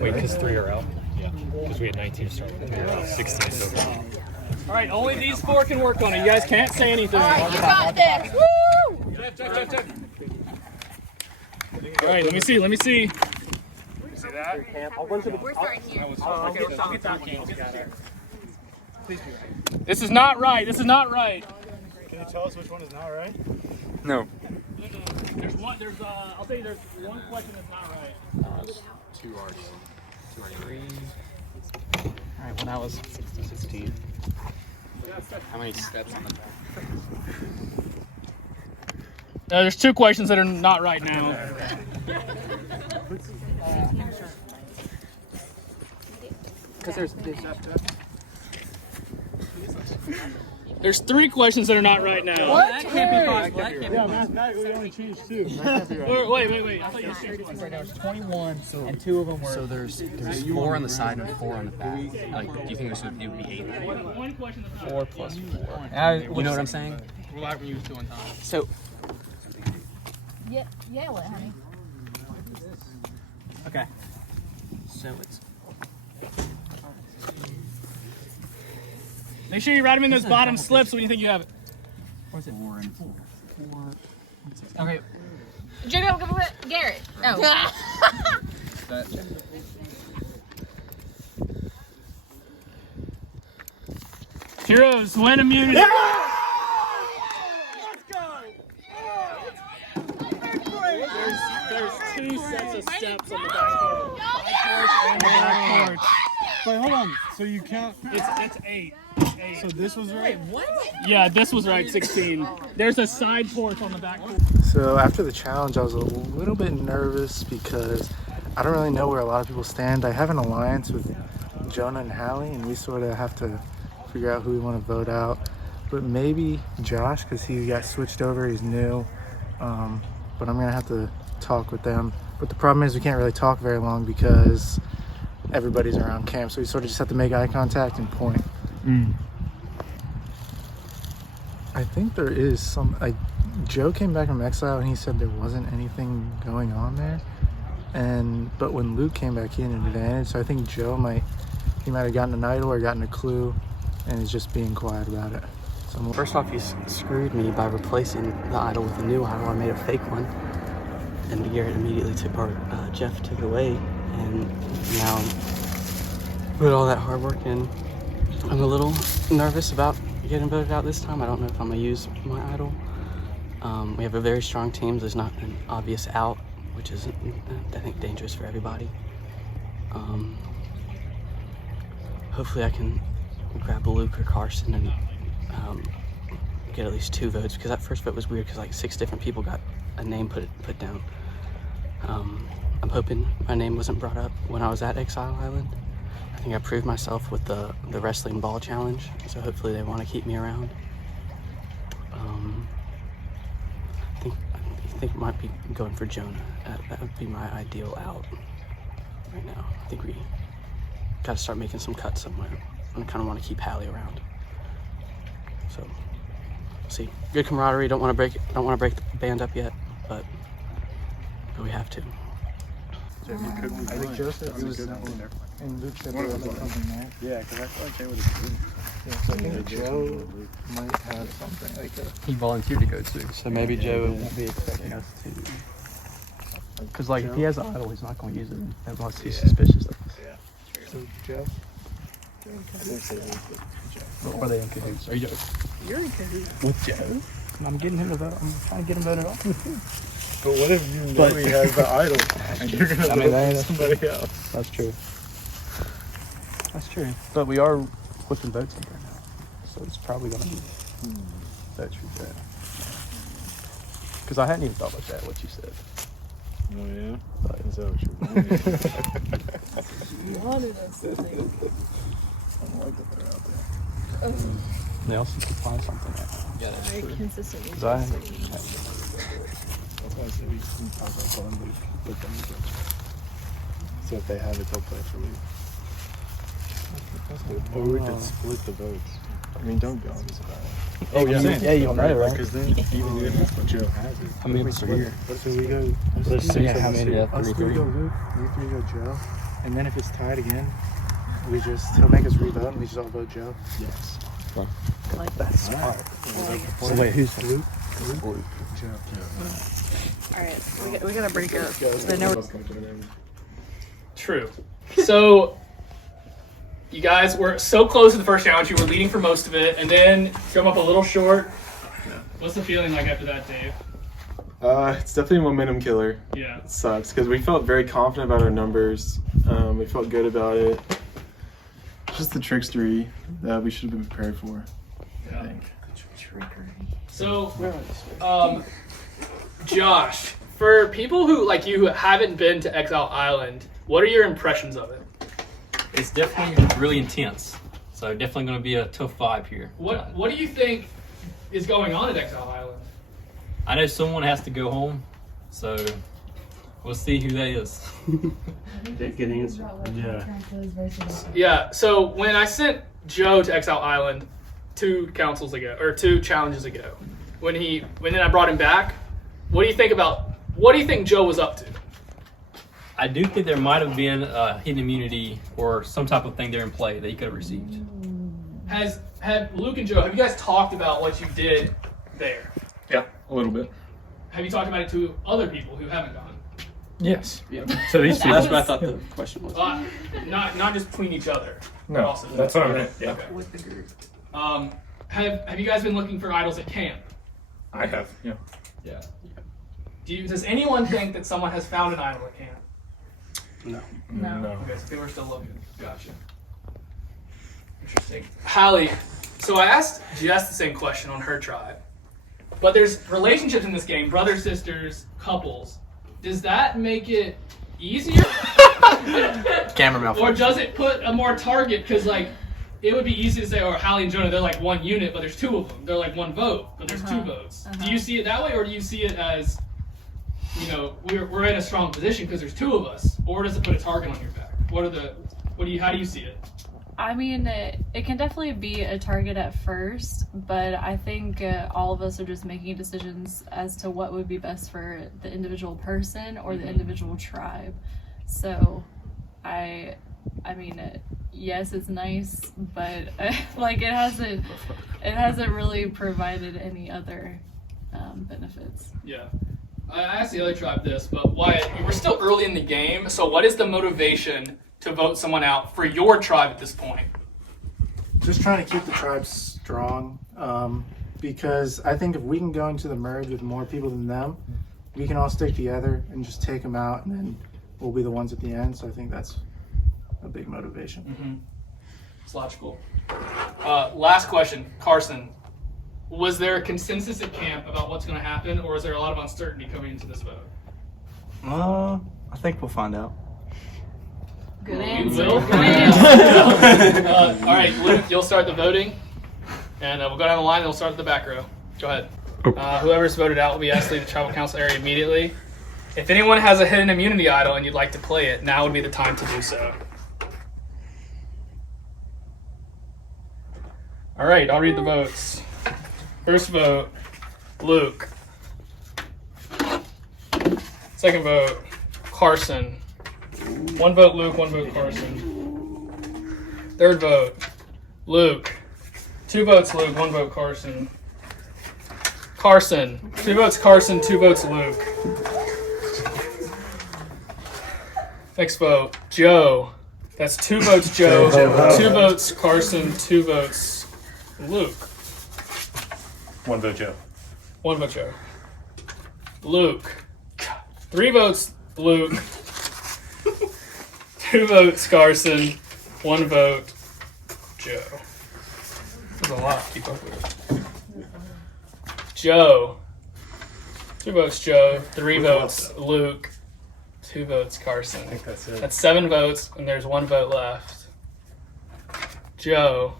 Wait, because 3 are out? Yeah. Because we had 19 to start with. We were out 16 so far. All right, only these 4 can work on it. You guys can't say anything. All right, you got this. Woo! Check. All right, let me see. Let me see. See that? We're starting here. I'll get that key. Please be right. This is not right. This is not right. Can you tell us which one is not right? No. There's one. I'll tell you. There's 1 question that's not right. 2 R's. 2 R's. 3. All right, well, that was 16. How many steps on the back? There's 2 questions that are not right now. Because there's There's 3 questions that are not right now. What? That can't be possible. That can't be Yeah, possible. mathematically we only changed 2. Wait. I thought you said Right now there's 21, and 2 of them were. So there's 4 on the side and 4 on the back. Like, do you think it would be 8? 1 question. 4 plus 4. You know what I'm saying? We're not going to use 2 on time. So, Yeah, what, honey? okay. So it's. Make sure you write them in those bottom slips when you think you have it. What's it? 4 and 4. Okay. Jacob, Garrett. No. Heroes win immunity. There's 2 sets of steps on the back porch. Wait, hold on. So you count? It's 8. So this was right? What? Yeah, this was right, 16. There's a side porch on the back porch. So after the challenge, I was a little bit nervous because I don't really know where a lot of people stand. I have an alliance with Jonah and Hallie, and we sort of have to figure out who we want to vote out. But maybe Josh, because he got switched over, he's new. But I'm gonna have to talk with them. But the problem is we can't really talk very long because everybody's around camp, so we sort of just have to make eye contact and point. I think there is some, like, Joe came back from exile and he said there wasn't anything going on there. But when Luke came back, he had an advantage, so I think Joe might have gotten an idol or gotten a clue and is just being quiet about it. So First off, you screwed me by replacing the idol with a new idol. I made a fake one, and Garrett immediately took Jeff took it away, and now with all that hard work in, I'm a little nervous about getting voted out this time. I don't know if I'm gonna use my idol. We have a very strong team. There's not an obvious out, which is, I think, dangerous for everybody. Hopefully I can grab Luke or Carson and get at least 2 votes, because that first vote was weird because like 6 different people got a name put down. I'm hoping my name wasn't brought up when I was at Exile Island. I think I proved myself with the wrestling ball challenge, so hopefully they want to keep me around. I think it might be going for Jonah. That would be my ideal out right now. I think we got to start making some cuts somewhere. I kind of want to keep Hallie around. So, see, good camaraderie. Don't want to break the band up yet, but we have to. I think Joseph was and Luke said there was something there. Yeah, because I feel like they would have. Yeah, so I think Joe might have something like that. He volunteered to go too. So maybe Joe won't be expecting us to. Because like if he has an idol, he's not going to use it unless he's suspicious of us. Yeah. So Joe. I didn't say Luke, but Joe. Are they in cahoots? Are you? You're in cahoots. With Joe? I'm getting him to vote. I'm trying to get him voted off. But what if you know he has the idol and you're gonna vote for somebody else? That's true. That's true. But we are flipping votes in right now, so it's probably gonna be votes for Joe. Because I hadn't even thought about that. What you said. Oh yeah. Is that what you wanted? Wanted us to think. I don't like that they're out there. Nelson can find something out. Yeah, that's very consistent. Because That's why I said we talk about calling Luke, but then we get so if they have it, they'll play for Luke. Or we could split the votes. I mean, don't be honest about it. Oh yeah, yeah, you'll know, right? Because then even if Joe has it, I mean, it's weird. So we go. Let's see how many. Us 3 go Luke, we 3 go Joe, and then if it's tied again, he'll make us revote and we just all vote Joe. Yes. Fun. Like that's smart. So wait, who's Luke? Luke. Joe. All right, we gotta break up. I know. True. So, you guys were so close to the first challenge. You were leading for most of it, and then come up a little short. What's the feeling like after that, Dave? It's definitely a momentum killer. Yeah. It sucks because we felt very confident about our numbers. We felt good about it. Just the trickstery that we should have been prepared for. Yeah. I think. So, Josh, for people who like you who haven't been to Exile Island, what are your impressions of it? It's definitely really intense. So definitely going to be a tough vibe here. What do you think is going on at Exile Island? I know someone has to go home, so we'll see who that is. Good answer. Yeah. Yeah, so when I sent Joe to Exile Island 2 challenges ago, when then I brought him back, what do you think Joe was up to? I do think there might have been a hidden immunity or some type of thing there in play that he could have received. Have Luke and Joe, have you guys talked about what you did there? Yeah, a little bit. Have you talked about it to other people who haven't gone? Yes. Yeah. So these two. That's what I thought the question was. Not just between each other. No, also. that's what I meant. Yeah. Okay. With the group. Have you guys been looking for idols at camp? I have. Yeah. Yeah. Does anyone think that someone has found an idol at camp? No. No. Okay, so people are still looking. Gotcha. Interesting. Hallie, so I asked Jess the same question on her tribe, but there's relationships in this game, brothers, sisters, couples. Does that make it easier? Camera malfunction. Or does it put a more target? Because like, it would be easy to say, oh, Hallie and Jonah, they're like one unit, but there's 2 of them. They're like 1 vote, but there's 2 votes. Do you see it that way, or do you see it as, we're in a strong position because there's 2 of us, or does it put a target on your back? How do you see it? I mean, it can definitely be a target at first, but I think all of us are just making decisions as to what would be best for the individual person or the individual tribe. So, I mean, yes, it's nice, but like it hasn't really provided any other benefits. Yeah. I asked the other tribe this, but Wyatt, we're still early in the game, so what is the motivation to vote someone out for your tribe at this point? Just trying to keep the tribe strong, because I think if we can go into the merge with more people than them, we can all stick together and just take them out, and then we'll be the ones at the end. So I think that's a big motivation. Mm-hmm. It's logical. Last question, Carson. Was there a consensus at camp about what's going to happen, or is there a lot of uncertainty coming into this vote? I think we'll find out. Good answer. answer. Good answer. All right, Luke, you'll start the voting, and we'll go down the line, and we'll start at the back row. Go ahead. Whoever's voted out will be asked to leave the tribal council area immediately. If anyone has a hidden immunity idol and you'd like to play it, now would be the time to do so. All right, I'll read the votes. First vote, Luke. Second vote, Carson. 1 vote Luke, 1 vote Carson. Third vote, Luke. 2 votes Luke, 1 vote Carson. Carson. 2 votes Carson, 2 votes Luke. Next vote, Joe. That's 2 votes Joe, 2 votes Carson, 2 votes Luke. 1 vote Joe. 1 vote Joe. Luke. 3 votes Luke. 2 votes Carson. 1 vote Joe. That's a lot to keep up with. Joe. 2 votes Joe. 3 votes Luke. 2 votes Carson. I think that's it. That's 7 votes, and there's 1 vote left. Joe.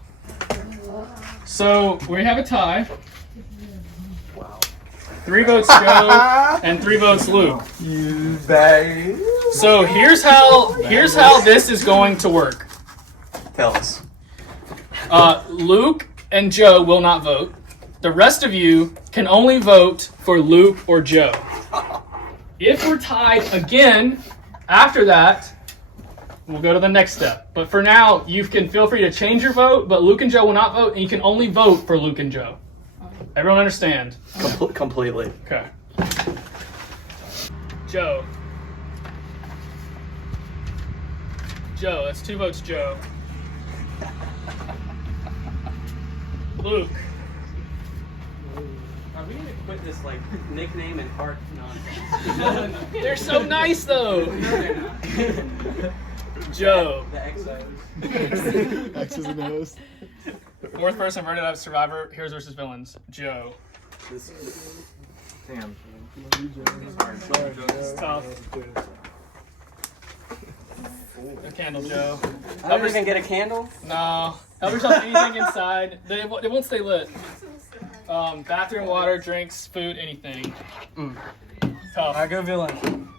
So we have a tie. 3 votes Joe and 3 votes Luke. You bet. So here's how this is going to work. Tell us. Luke and Joe will not vote. The rest of you can only vote for Luke or Joe. If we're tied again, after that, we'll go to the next step. But for now, you can feel free to change your vote, but Luke and Joe will not vote, and you can only vote for Luke and Joe. Everyone understand? Completely. Okay. Joe. Joe, that's 2 votes Joe. Luke. Are we gonna quit this like nickname and heart nonsense? They're so nice though. Joe. The XOs. X's and O's. 4th person voted out of Survivor, Heroes vs. Villains. Joe. Damn. It's tough. A candle, Joe. I didn't even get a candle? No. Help yourself to anything inside. They won't stay lit. Bathroom, water, drinks, food, anything. Tough. I go villain.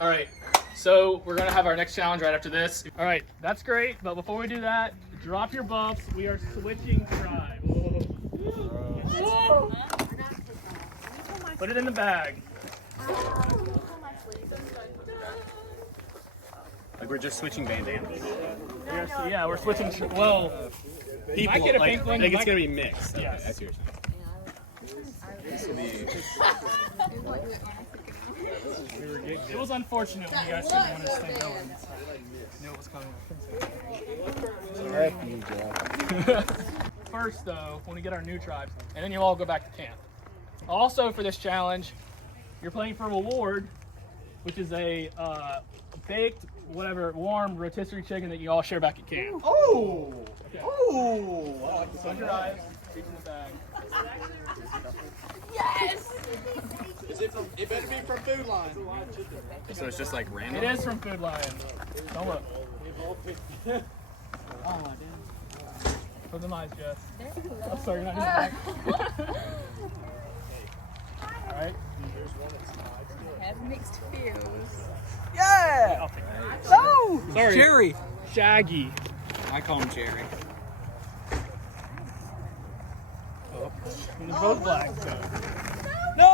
All right. So we're gonna have our next challenge right after this. All right, that's great. But before we do that, drop your buffs. We are switching tribes. Whoa. Put it in the bag. Like we're just switching bandanas. Yeah, we're switching. Well, you might get a pink one. Like it's gonna be mixed. Okay, Yes. I see what you're saying. It was unfortunate when you guys didn't want to stay going. Knew it was coming. First, though, when we get our new tribes, and then you all go back to camp. Also, for this challenge, you're playing for a reward, which is a baked, warm rotisserie chicken that you all share back at camp. Oh! Okay. Oh! I like Close your eyes. Reach in the bag. Yes! It better be from Food Line. So it's just like random? It is from Food Lion. Don't look. Oh, damn. Close them eyes, Jess. I'm sorry, you're not in the back. Alright. Have mixed feels. Yeah! I'll take that. No! Sorry. Jerry. Shaggy. I call him Jerry. Oh. It's both black, so. No!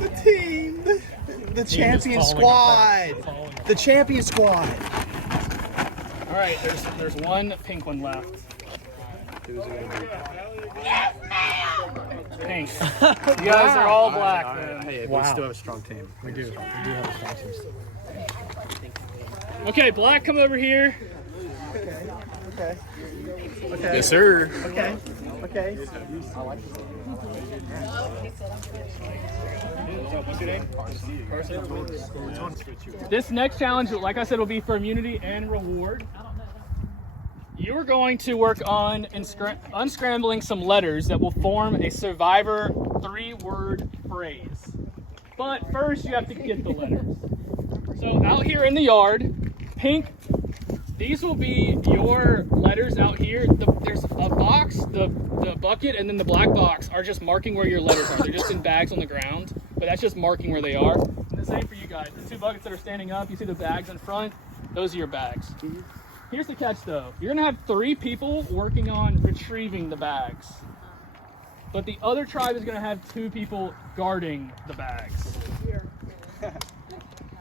The team! The champion squad! The champion squad! Alright, there's one pink one left. Pink. You guys are all black, then. Hey, we still have a strong team. We do have a strong team. Okay, black, come over here. Okay. Yes, sir. Okay. Okay. What's your name? This next challenge, like I said, will be for immunity and reward. You're going to work on unscrambling some letters that will form a Survivor 3-word phrase. But first, you have to get the letters. So out here in the yard, pink, these will be your letters out here. There's a box, the bucket, and then the black box are just marking where your letters are. They're just in bags on the ground, but that's just marking where they are. And the same for you guys. The 2 buckets that are standing up, you see the bags in front, those are your bags. Here's the catch though. You're gonna have 3 people working on retrieving the bags. But the other tribe is gonna have 2 people guarding the bags.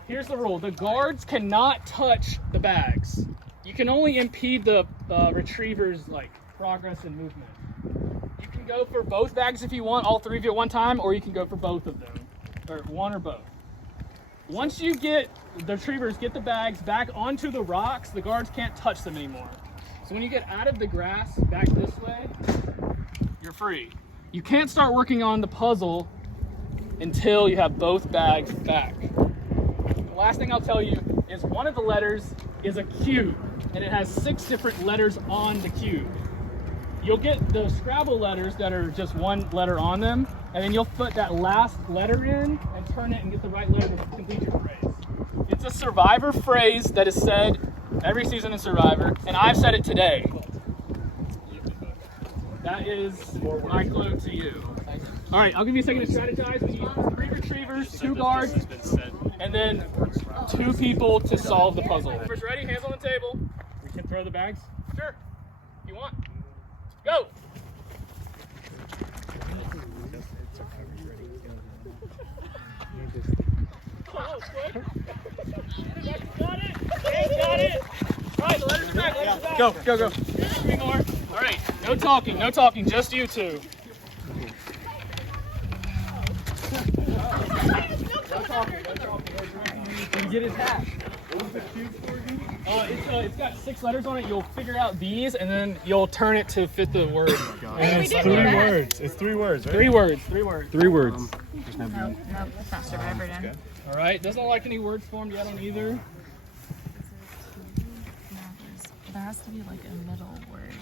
Here's the rule. The guards cannot touch the bags. You can only impede the retrievers' progress and movement. You can go for both bags if you want, all 3 of you at one time, or you can go for both of them, or one or both. Once you get the retrievers get the bags back onto the rocks, the guards can't touch them anymore. So when you get out of the grass back this way, you're free. You can't start working on the puzzle until you have both bags back. The last thing I'll tell you is one of the letters is a cube, and it has 6 different letters on the cube. You'll get the Scrabble letters that are just one letter on them, and then you'll put that last letter in and turn it and get the right letter to complete your phrase. It's a Survivor phrase that is said every season in Survivor, and I've said it today. That is my clue to you. All right, I'll give you a second to strategize. We need 3 retrievers, 2 guards, and then 2 people to solve the puzzle. First, ready? Hands on the table. We can throw the bags? Sure. If you want. Go! Oh, quick. Got it! Got it! All right, the letters are back. Letters are back. Go. 3 more. All right, no talking, just you 2. No talking. Can you get his hat? It's got 6 letters on it. You'll figure out these, and then you'll turn it to fit the word. And it's 3 words. It's 3 words, right? 3 words. 3 words. No, that's not Survivor then. All right, doesn't look like any words formed yet on either. There has to be like a middle word.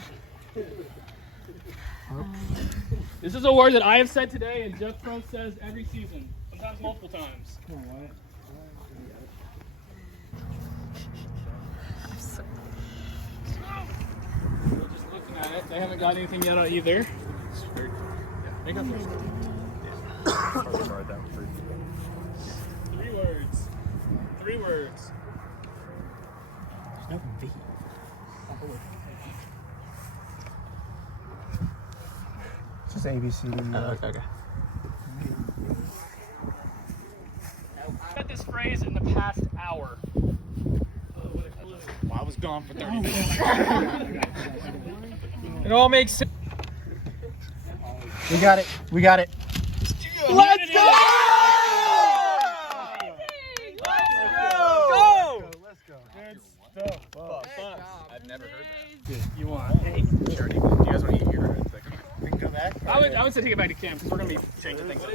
This is a word that I have said today and Jeff Probst says every season, sometimes multiple times. Come on, Wyatt. Just looking at it, they haven't got anything yet either. Make up their Three words. There's no V. It's just ABCD. Okay. I've had this phrase in the past hour. Well, I was gone for 30 minutes. It all makes sense. We got it. We got it. Let's go! Let's go. Good stuff. I've never heard that. You want? Do you guys want to eat your We can go back. I would say take it back to camp because we're going to be changing things up.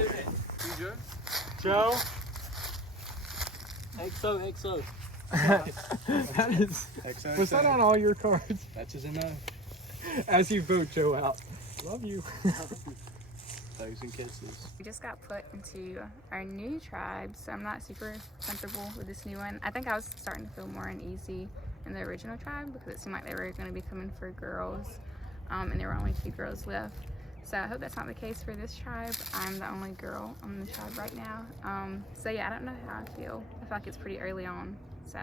Joe? XO. That is. Was that on all your cards? That's enough. As you vote Joe out. Love you. Hugs and kisses. We just got put into our new tribe, so I'm not super comfortable with this new one. I think I was starting to feel more uneasy in the original tribe because it seemed like they were going to be coming for girls, and there were only 2 girls left. So I hope that's not the case for this tribe. I'm the only girl on the tribe right now. So yeah, I don't know how I feel. I feel like it's pretty early on. So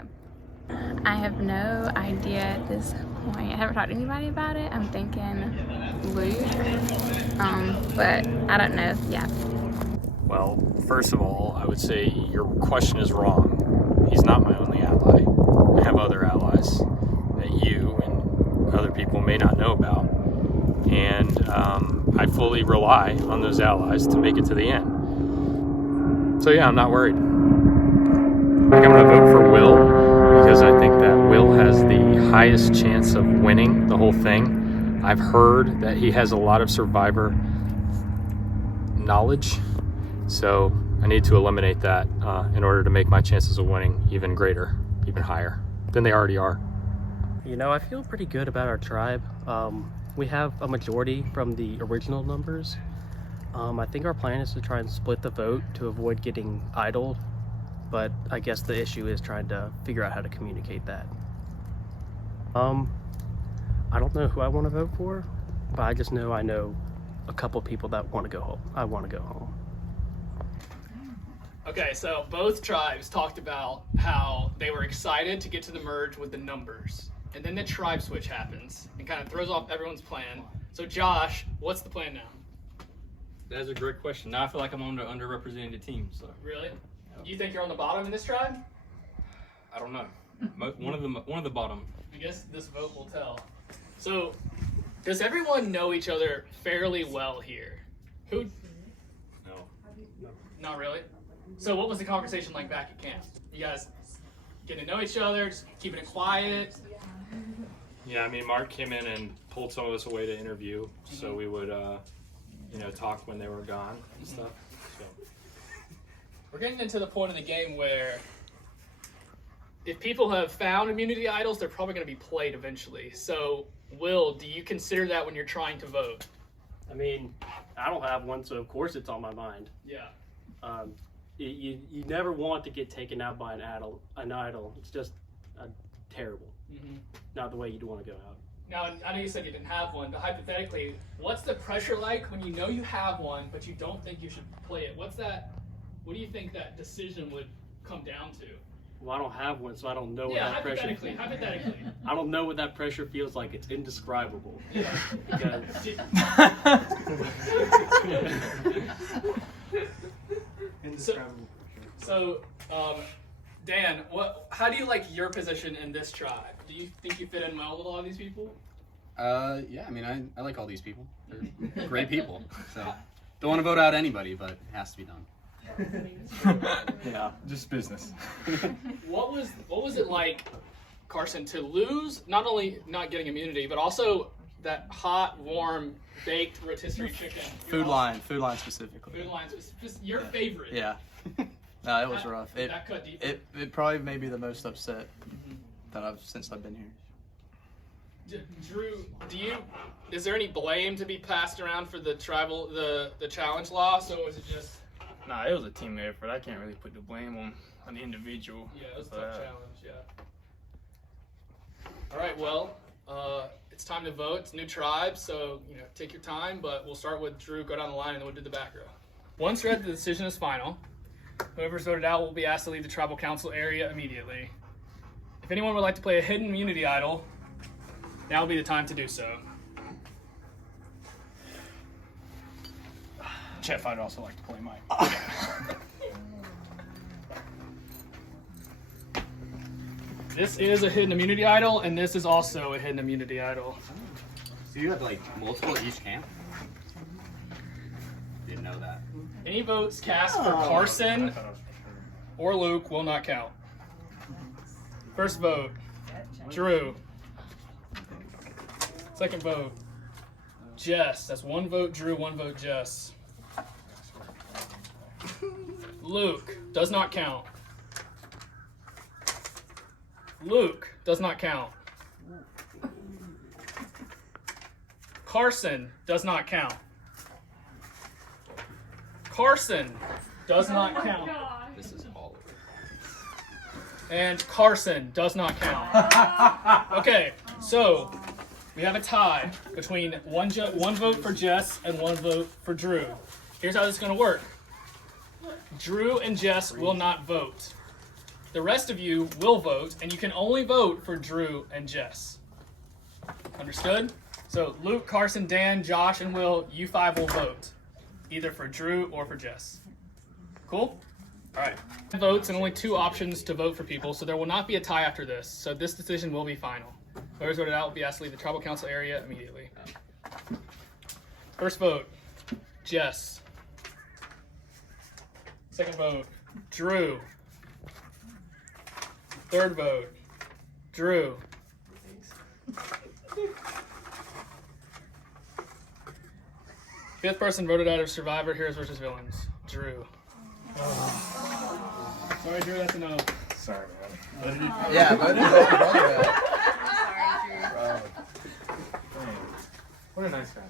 I have no idea at this point. I haven't talked to anybody about it. I'm thinking Luke, but I don't know. Yeah. Well, first of all, I would say your question is wrong. He's not my only ally. I have other allies that you and other people may not know about. And I fully rely on those allies to make it to the end. So yeah, I'm not worried. I think I'm going to vote for Will because I think that Will has the highest chance of winning the whole thing. I've heard that he has a lot of Survivor knowledge, so I need to eliminate that in order to make my chances of winning even greater, even higher than they already are. You know, I feel pretty good about our tribe. We have a majority from the original numbers. I think our plan is to try and split the vote to avoid getting idled, but I guess the issue is trying to figure out how to communicate that. I don't know who I want to vote for, but I just know I know a couple people that want to go home. I want to go home. Okay, so both tribes talked about how they were excited to get to the merge with the numbers. And then the tribe switch happens and kind of throws off everyone's plan. So Josh, what's the plan now? That's a great question. Now I feel like I'm on the underrepresented team. So Really? You think you're on the bottom in this tribe? I don't know. One of the bottom. I guess this vote will tell. So, does everyone know each other fairly well here? Who? No. Not really? So what was the conversation like back at camp? You guys getting to know each other, just keeping it quiet? Yeah, I mean, Mark came in and pulled some of us away to interview, so we would, talk when they were gone and stuff. So We're getting into the point of the game where if people have found immunity idols, they're probably going to be played eventually. So, Will, do you consider that when you're trying to vote? I mean, I don't have one, so of course it's on my mind. Yeah. You never want to get taken out by an idol. It's just terrible. Mm-hmm. Not the way you'd want to go out. Now, I know you said you didn't have one, but hypothetically, what's the pressure like when you know you have one, but you don't think you should play it? What do you think that decision would come down to? Well, I don't have one, so I don't know what Yeah, that pressure hypothetically. I don't know what that pressure feels like. It's indescribable. Yeah. Indescribable. So, Dan, how do you like your position in this tribe? Do you think you fit in well with a lot of these people? Yeah, I mean, I like all these people. They're great people. So, don't want to vote out anybody, but it has to be done. Yeah, just business. What was it like, Carson, to lose not only not getting immunity, but also that hot, warm, baked rotisserie chicken? Food line specifically. Food line, just your favorite. Yeah. No, it was rough. That cut deep. It probably made me the most upset that since I've been here. Drew, is there any blame to be passed around for the the challenge loss, or was it just? Nah, it was a team effort. I can't really put the blame on the individual. Yeah, it was a tough challenge. Yeah. All right. Well, it's time to vote. It's new tribe, so take your time. But we'll start with Drew. Go down the line, and then we'll do the back row. Once read, the decision is final. Whoever's voted out will be asked to leave the tribal council area immediately. If anyone would like to play a hidden immunity idol, now will be the time to do so. Chet, I'd also like to play Mike. This is a hidden immunity idol, and this is also a hidden immunity idol. So you have like multiple at each camp? Didn't know that. Any votes cast for Carson or Luke will not count. First vote, Drew. Second vote, Jess. That's 1 vote Drew, 1 vote Jess. Luke does not count. Luke does not count. Carson does not count. Carson does not count. This is all over. And Carson does not count. Okay, so we have a tie between one vote for Jess and 1 vote for Drew. Here's how this is going to work. Drew and Jess will not vote. The rest of you will vote, and you can only vote for Drew and Jess. Understood? So Luke, Carson, Dan, Josh, and Will, you 5 will vote. Either for Drew or for Jess. Cool? All right. Votes and only 2 options to vote for people, so there will not be a tie after this. So this decision will be final. Whoever's voted out will be asked to leave the tribal council area immediately. First vote, Jess. Second vote, Drew. Third vote, Drew. Fifth person voted out of Survivor Heroes vs. Villains, Drew. Sorry, Drew, that's a no. Sorry, man. Yeah, but What a nice guy.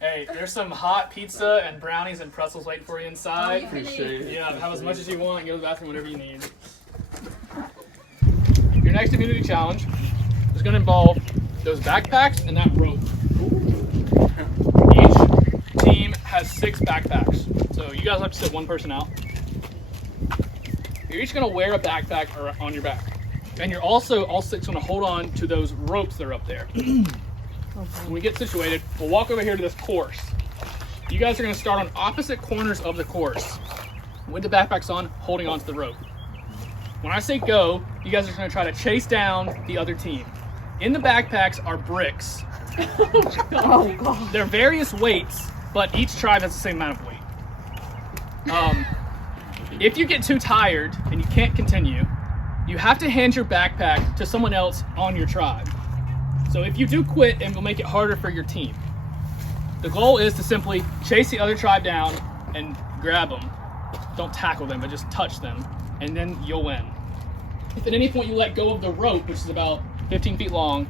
Hey, there's some hot pizza and brownies and pretzels waiting for you inside. Appreciate it. Yeah, have as much as you want and go to the bathroom whenever you need. Your next immunity challenge is going to involve those backpacks and that rope. Each team has 6 backpacks. So you guys have to sit 1 person out. You're each going to wear a backpack on your back. And you're also all 6 going to hold on to those ropes that are up there. When we get situated, we'll walk over here to this course. You guys are going to start on opposite corners of the course with the backpacks on, holding onto the rope. When I say go, you guys are going to try to chase down the other team. In the backpacks are bricks. Oh, God. They're various weights, but each tribe has the same amount of weight. If you get too tired and you can't continue, you have to hand your backpack to someone else on your tribe. So if you do quit, it will make it harder for your team. The goal is to simply chase the other tribe down and grab them. Don't tackle them, but just touch them, and then you'll win. If at any point you let go of the rope, which is about 15 feet long,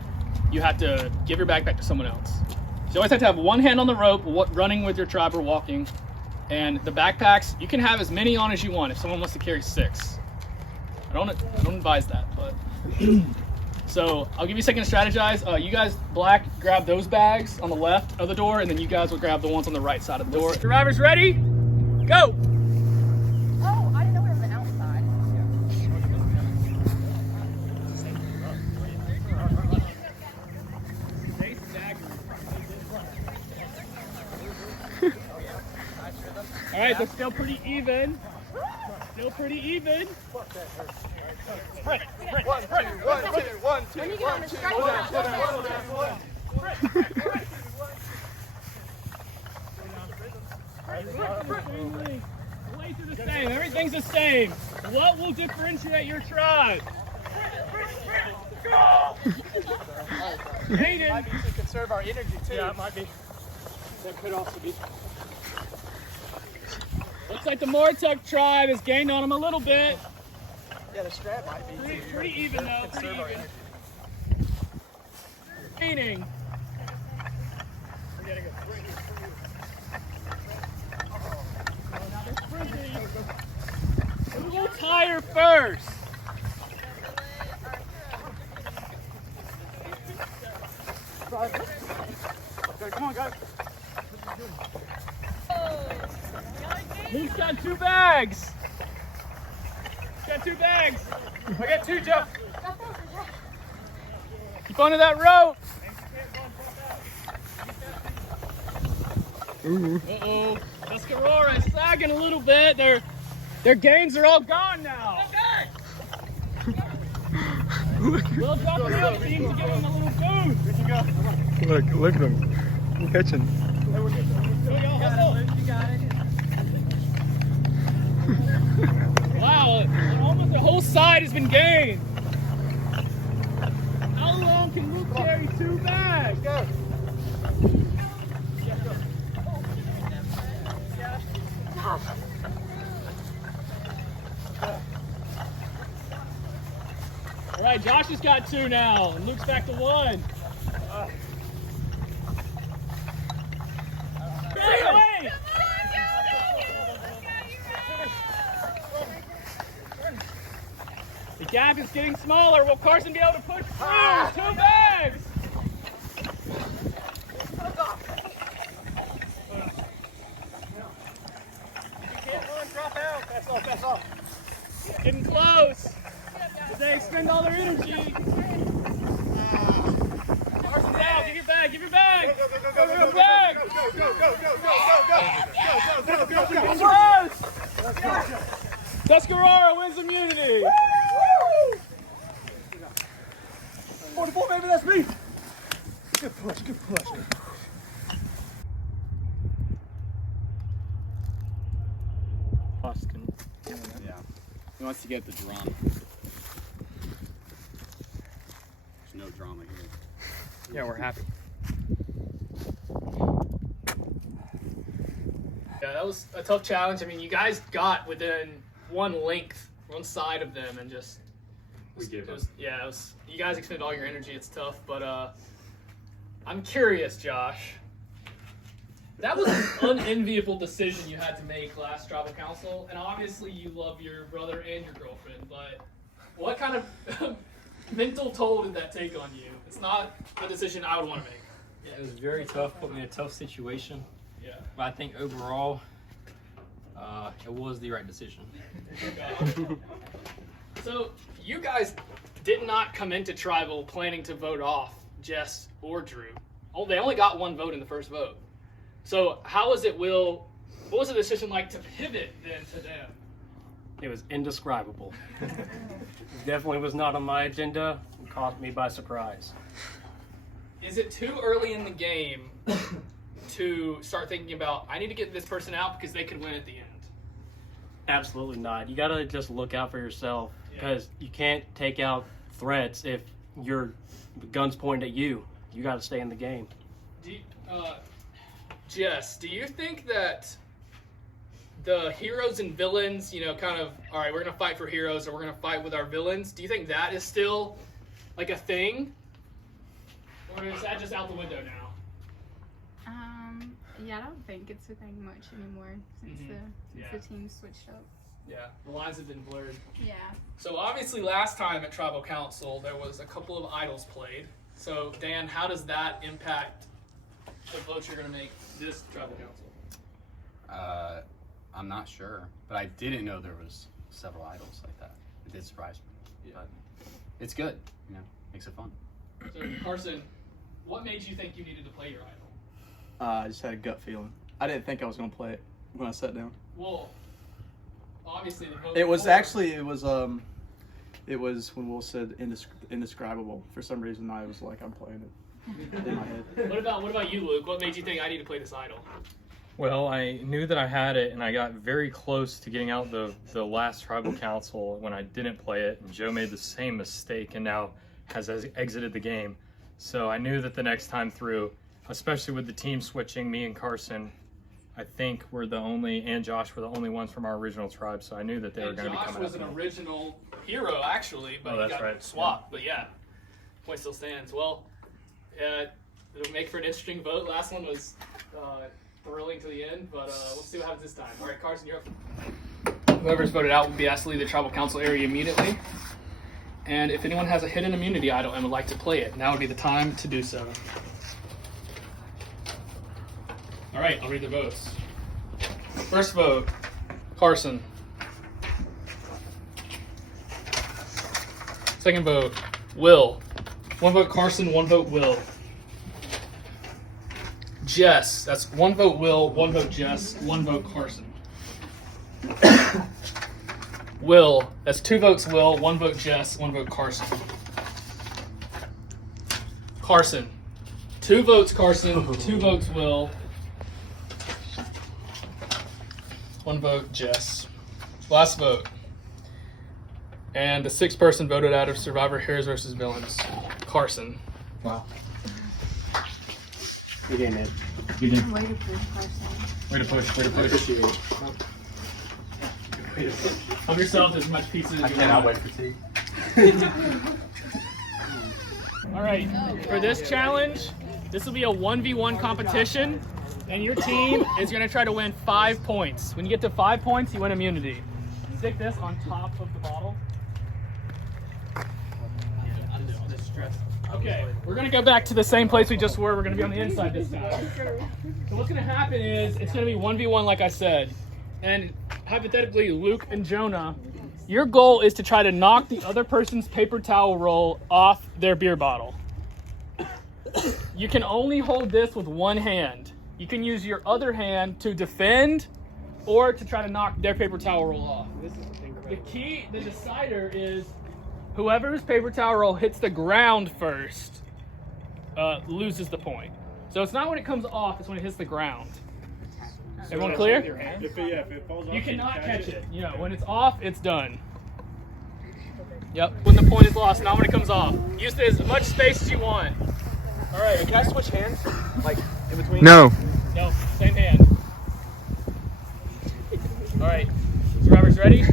you have to give your backpack to someone else. So you always have to have 1 hand on the rope, running with your tribe or walking. And the backpacks, you can have as many on as you want if someone wants to carry 6. I don't advise that, but... So I'll give you a second to strategize. You guys, black, grab those bags on the left of the door, and then you guys will grab the ones on the right side of the door. Survivors ready? Go! Oh, I didn't know we were on the outside. All right, they're still pretty even. Still pretty even. Sprint, sprint, 1, 2, 1, 2, 1, 2, 1, 2, 1. Plates are the same. Everything's the same. What will differentiate your tribe? Hayden. Might be to conserve our energy too. Yeah, it might be. That could also be. Looks like the Mortuck tribe has gained on them a little bit. Yeah, the strap might be. Pretty even though. Pretty even. Training. We'll tire first. Okay, come on, guys. Luke's got 2 bags. Got 2 bags. I got 2, Jeff. Keep onto that rope. Uh-oh. Tuscarora is sagging a little bit. Their gains are all gone now. We'll drop them out. Seems to give them a little boost. We can go. Look at him. I'm catching. Wow, almost the whole side has been gained. How long can Luke carry 2 bags? Go. All right, Josh has got 2 now, and Luke's back to 1. Away! The gap is getting smaller. Will Carson be able to push through? 2 bags! Pass off. Getting close. As they expend all their energy. Carson's out. Give your bag. Give your bag. Go, bag. Go. Tuscarora wins immunity. 44, baby, that's me. Good push, good push. Austin. Yeah. He wants to get the drama. There's no drama here. Yeah, we're happy. Yeah, that was a tough challenge. I mean, you guys got within one side of them, and just We gave up. Yeah, it was. You guys expended all your energy. It's tough, but I'm curious, Josh. That was an unenviable decision you had to make last tribal council, and obviously you love your brother and your girlfriend. But what kind of mental toll did that take on you? It's not a decision I would want to make. Yeah, it was very tough. Put me in a tough situation. Yeah. But I think overall, it was the right decision. So you guys did not come into tribal planning to vote off Jess or Drew. Oh, they only got 1 vote in the first vote. So how was it, Will? What was the decision like to pivot then to them? It was indescribable. Definitely was not on my agenda. It caught me by surprise. Is it too early in the game to start thinking about, I need to get this person out because they could win at the end? Absolutely not. You gotta just look out for yourself, because you can't take out threats if the gun's pointed at you. You gotta stay in the game. Jess, do you think that the heroes and villains, kind of, all right, we're going to fight for heroes or we're going to fight with our villains, do you think that is still like a thing? Or is that just out the window now? Yeah, I don't think it's a thing much anymore since the team switched up. Yeah, the lines have been blurred. Yeah. So obviously last time at Tribal Council, there was a couple of idols played. So Dan, how does that impact the votes you're going to make this Tribal Council? I'm not sure, but I didn't know there was several idols like that. It did surprise me. Yeah. But it's good, makes it fun. So Carson, what made you think you needed to play your idol? I just had a gut feeling. I didn't think I was going to play it when I sat down. Well, obviously the vote. It was when Will said indescribable. For some reason, I was like, I'm playing it in my head. What about you, Luke? What made you think I need to play this idol? Well, I knew that I had it, and I got very close to getting out the last tribal council when I didn't play it, and Joe made the same mistake and now has exited the game. So I knew that the next time through, especially with the team switching, me and Carson, I think and Josh were the only ones from our original tribe, so I knew that they were going to be coming up. Josh was an original hero, actually, but he got swapped. But yeah, point still stands. Well, It'll make for an interesting vote. Last one was thrilling to the end, but we'll see what happens this time. All right, Carson, you're up. Whoever's voted out will be asked to leave the tribal council area immediately. And if anyone has a hidden immunity idol and would like to play it, now would be the time to do so. All right, I'll read the votes. First vote, Carson. Second vote, Will. 1 vote Carson, 1 vote Will. Jess, that's 1 vote Will, 1 vote Jess, 1 vote Carson. Will, that's 2 votes Will, 1 vote Jess, 1 vote Carson. Carson, 2 votes Carson, 2 votes Will, 1 vote Jess. Last vote. And the 6th person voted out of Survivor Heroes vs. Villains, Carson. Wow. You did, man. You did. Way to push, Carson. Way to push, way to push. Have yourself as much pizza as you cannot want. wait for tea. All right, for this challenge, this will be a 1v1 competition, and your team is gonna try to win 5 points. When you get to 5 points, you win immunity. Stick this on top of the bottle. Okay, we're gonna go back to the same place we just were. We're gonna be on the inside this time. So what's gonna happen is, it's gonna be 1v1 like I said. And hypothetically, Luke and Jonah, your goal is to try to knock the other person's paper towel roll off their beer bottle. You can only hold this with one hand. You can use your other hand to defend or to try to knock their paper towel roll off. The key, the decider is whoever's paper towel roll hits the ground first loses the point. So it's not when it comes off, it's when it hits the ground. Everyone clear? If it falls off, You cannot catch it. You know, when it's off, it's done. Yep, when the point is lost, not when it comes off. Use as much space as you want. All right, can I switch hands? Like, in between? No. No, same hand. All right, survivors ready? Go.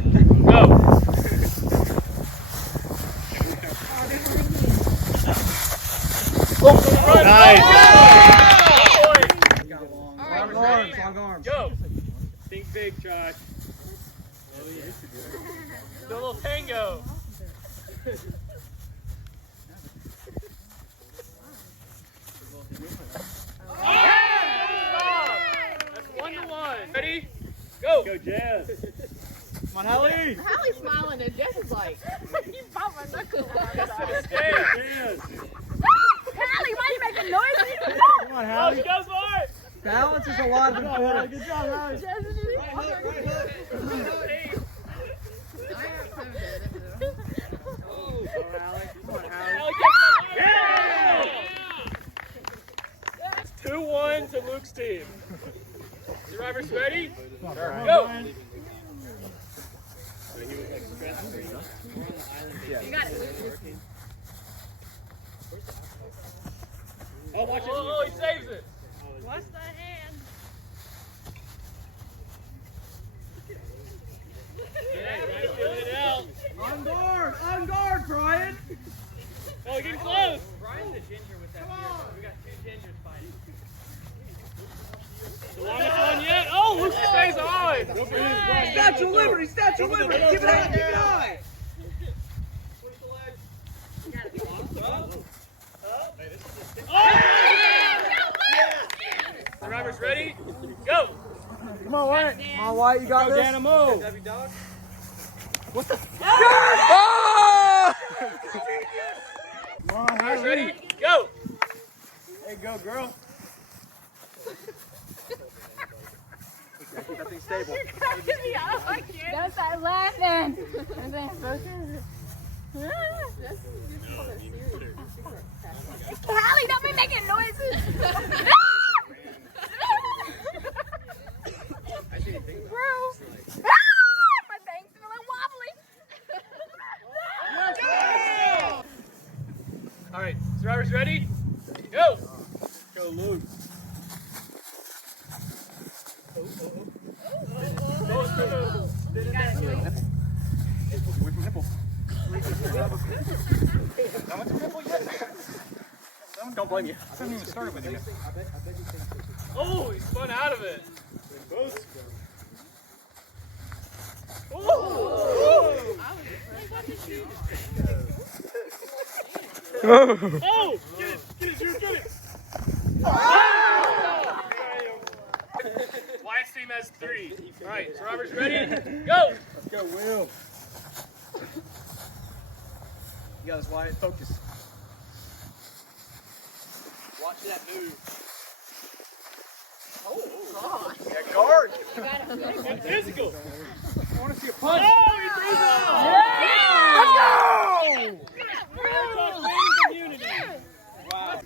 Long arms. Go. Think big, Josh. Do a little tango. That's 1-1. Ready? Go. Go, Jazz. Come on, Hallie. Hallie's smiling and Jess is like, you popped my knuckles. Jazz. Hallie, why are you making noises? Come on, Hallie. Go, for it. Balance is a lot of important. Good job, Hallie. It's 2-1 to Luke's team. Survivors ready? Go. You got it. Oh, watch it. Oh, he saves it. Watch the hand. On guard, Brian. Oh, getting close. Brian's a ginger with that beard. We got 2 gingers fighting. The longest one yet. Oh, Luke stays on. Statue of Liberty, Statue of Liberty. Keep it high, keep it high. Survivors ready? Go. Come on, White. Come on, White. You got Go, this. Dynamo. What the? Oh! Come on, Survivors ready? Go. Hey, go, girl. Keep that thing stable. You're cracking me up. I can't. Don't start laughing. And then focus. Hallie, don't be making noises. Bro. My thing's feeling wobbly. All right, survivors ready? Go. Go, Luke. Don't blame you. I haven't even started with him. Oh, he spun out of it. Oh! Oh! Get it, Drew, get it! Oh! Wyatt's team has 3. All right, so Robert's ready? Go! Let's go, Will. You got this, Wyatt. Focus. Watch that move. Oh, God. Yeah, guard. Get physical. I want to see a punch. Oh, he threw it out. Yeah! Let's go! Real talk, community. Wow.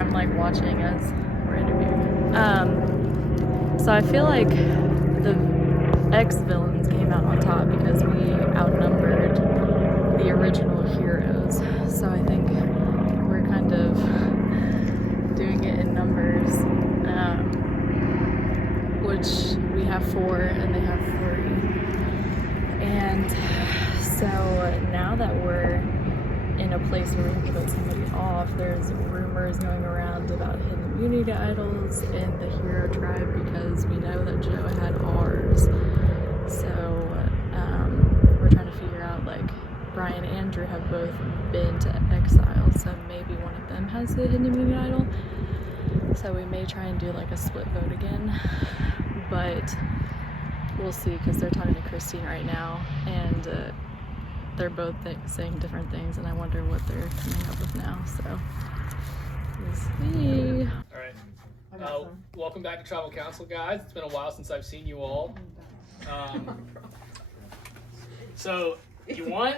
I'm like watching as we're interviewing. So I feel like the ex-villains came out on top because we outnumbered the original heroes. So I think we're kind of doing it in numbers, which we have 4 and they have 3. And so now that we're in a place where we have to vote somebody off, there's rumors going around about hidden immunity idols in the hero tribe because we know that Joe had ours. So we're trying to figure out, like, Brian and Andrew have both been to exile, so maybe one of them has the hidden immunity idol. So we may try and do like a split vote again, but we'll see because they're talking to Christine right now, and they're both saying different things, and I wonder what they're coming up with now. So we'll see. All right. Welcome back to Tribal Council, guys. It's been a while since I've seen you all. So you won.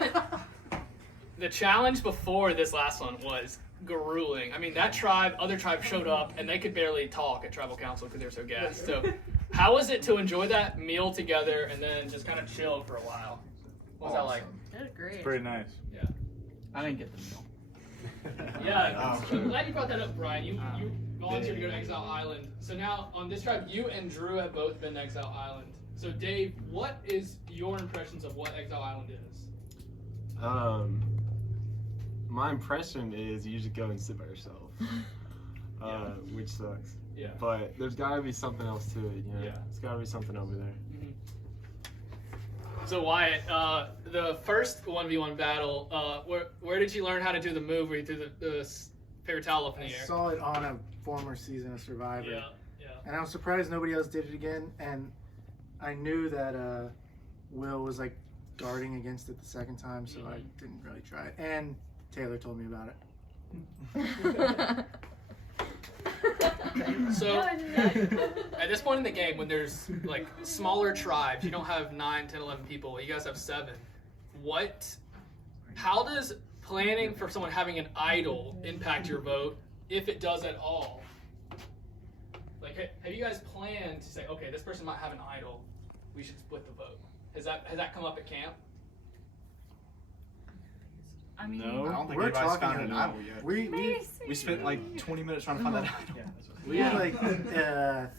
The challenge before this last one was grueling. I mean, that other tribe showed up, and they could barely talk at Tribal Council because they were so gassed. So how was it to enjoy that meal together and then just kind of chill for a while? What was that like? That was great. Pretty nice. Yeah. I didn't get the meal. Yeah, I'm glad you brought that up, Brian. You volunteered to go to Exile Island. So now on this tribe, you and Drew have both been to Exile Island. So Dave, what is your impressions of what Exile Island is? My impression is you just go and sit by yourself, which sucks. Yeah. But there's gotta be something else to it, you know? Yeah. There's gotta be something over there. So Wyatt, the first 1v1 battle, where did you learn how to do the move where you threw the paper towel up in the air? I saw it on a former season of Survivor. Yeah, yeah. And I was surprised nobody else did it again. And I knew that Will was like guarding against it the second time, so I didn't really try it. And Taylor told me about it. So at this point in the game, when there's like smaller tribes, you don't have 9, 10, 11 people, you guys have 7. How does planning for someone having an idol impact your vote, if it does at all? Like, have you guys planned to say, okay, this person might have an idol, we should split the vote? Has that come up at camp? I mean, No, I don't think we're anybody's talking found an about idol yet. we spent like 20 minutes trying to find that idol. We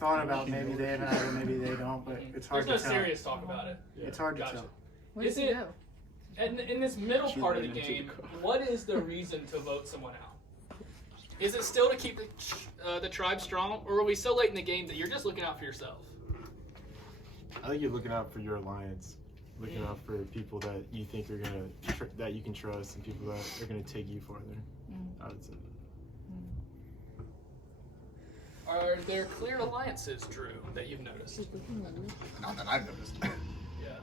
thought about maybe they have an idol, maybe they don't, but it's hard There's to no tell. serious talk about it. It's hard to Gotcha. tell. Where Is does he it, go? in this middle part of the game, what is the reason to vote someone out? Is it still to keep the tribe strong, or are we so late in the game that you're just looking out for yourself? I think you're looking out for your alliance, looking out for people that you think are gonna that you can trust, and people that are gonna take you farther. I would say. Are there clear alliances, Drew, that you've noticed? Not that I've noticed. Yeah.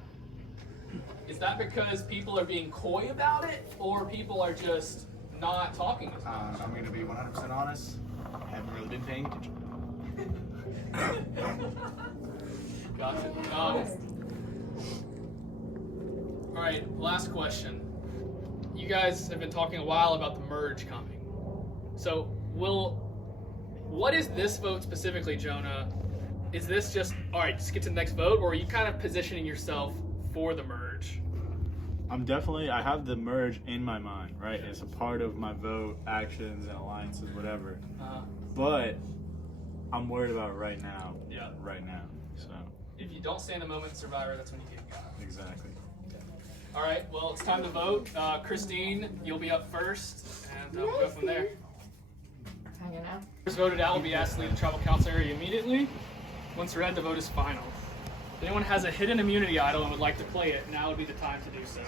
Is that because people are being coy about it, or people are just not talking as much? I'm going to be 100% honest. I haven't really been paying attention. Gotcha. All right, last question. You guys have been talking a while about the merge coming. So, what is this vote specifically, Jonah? Is this just, all right, just get to the next vote, or are you kind of positioning yourself for the merge? I have the merge in my mind, right? It's a part of my vote, actions, and alliances, whatever. But I'm worried about it right now. Yeah. Right now. So. If you don't stand a moment in Survivor, that's when you get got. Exactly. All right, well, it's time to vote. Christine, you'll be up first, and we'll go from there. Hanging out. First voted out will be asked to leave the tribal council area immediately. Once read, the vote is final. If anyone has a hidden immunity idol and would like to play it, now would be the time to do so.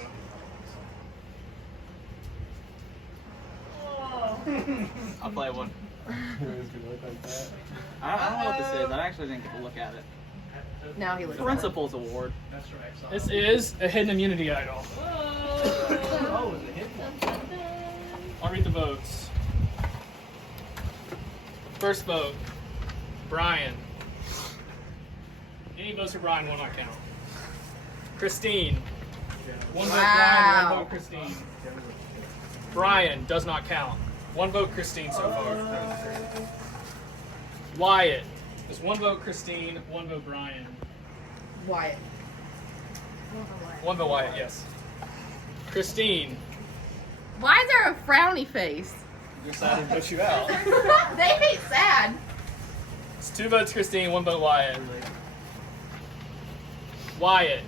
I'll play one. I don't know what this is. I actually didn't get to look at it. Now he looks. Principals Award. That's right. This is a hidden immunity idol. Oh, is it hidden? I'll read the votes. First vote, Brian. Any votes for Brian will not count. Christine. One vote Brian, one vote Christine. Brian does not count. One vote Christine so far. Wyatt. There's one vote Christine, one vote Brian. Wyatt. One vote Wyatt, yes. Christine. Why is there a frowny face? You're sad to put you out. They ain't sad. It's 2 votes Christine, 1 vote Wyatt. Wyatt.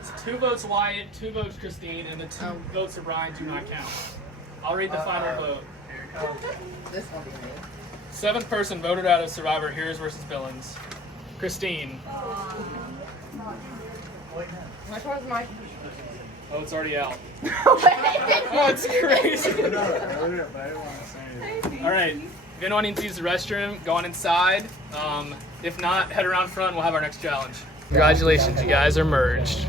It's 2 votes Wyatt, 2 votes Christine, and the 2 votes of Brian do not count. I'll read the final vote. This one be me. 7th person voted out of Survivor Heroes vs. Villains. Christine. Which one's my? Oh, it's already out. Wait. Oh, it's crazy. All right. If anyone needs to use the restroom, go on inside. If not, head around front. We'll have our next challenge. Congratulations, you guys are merged.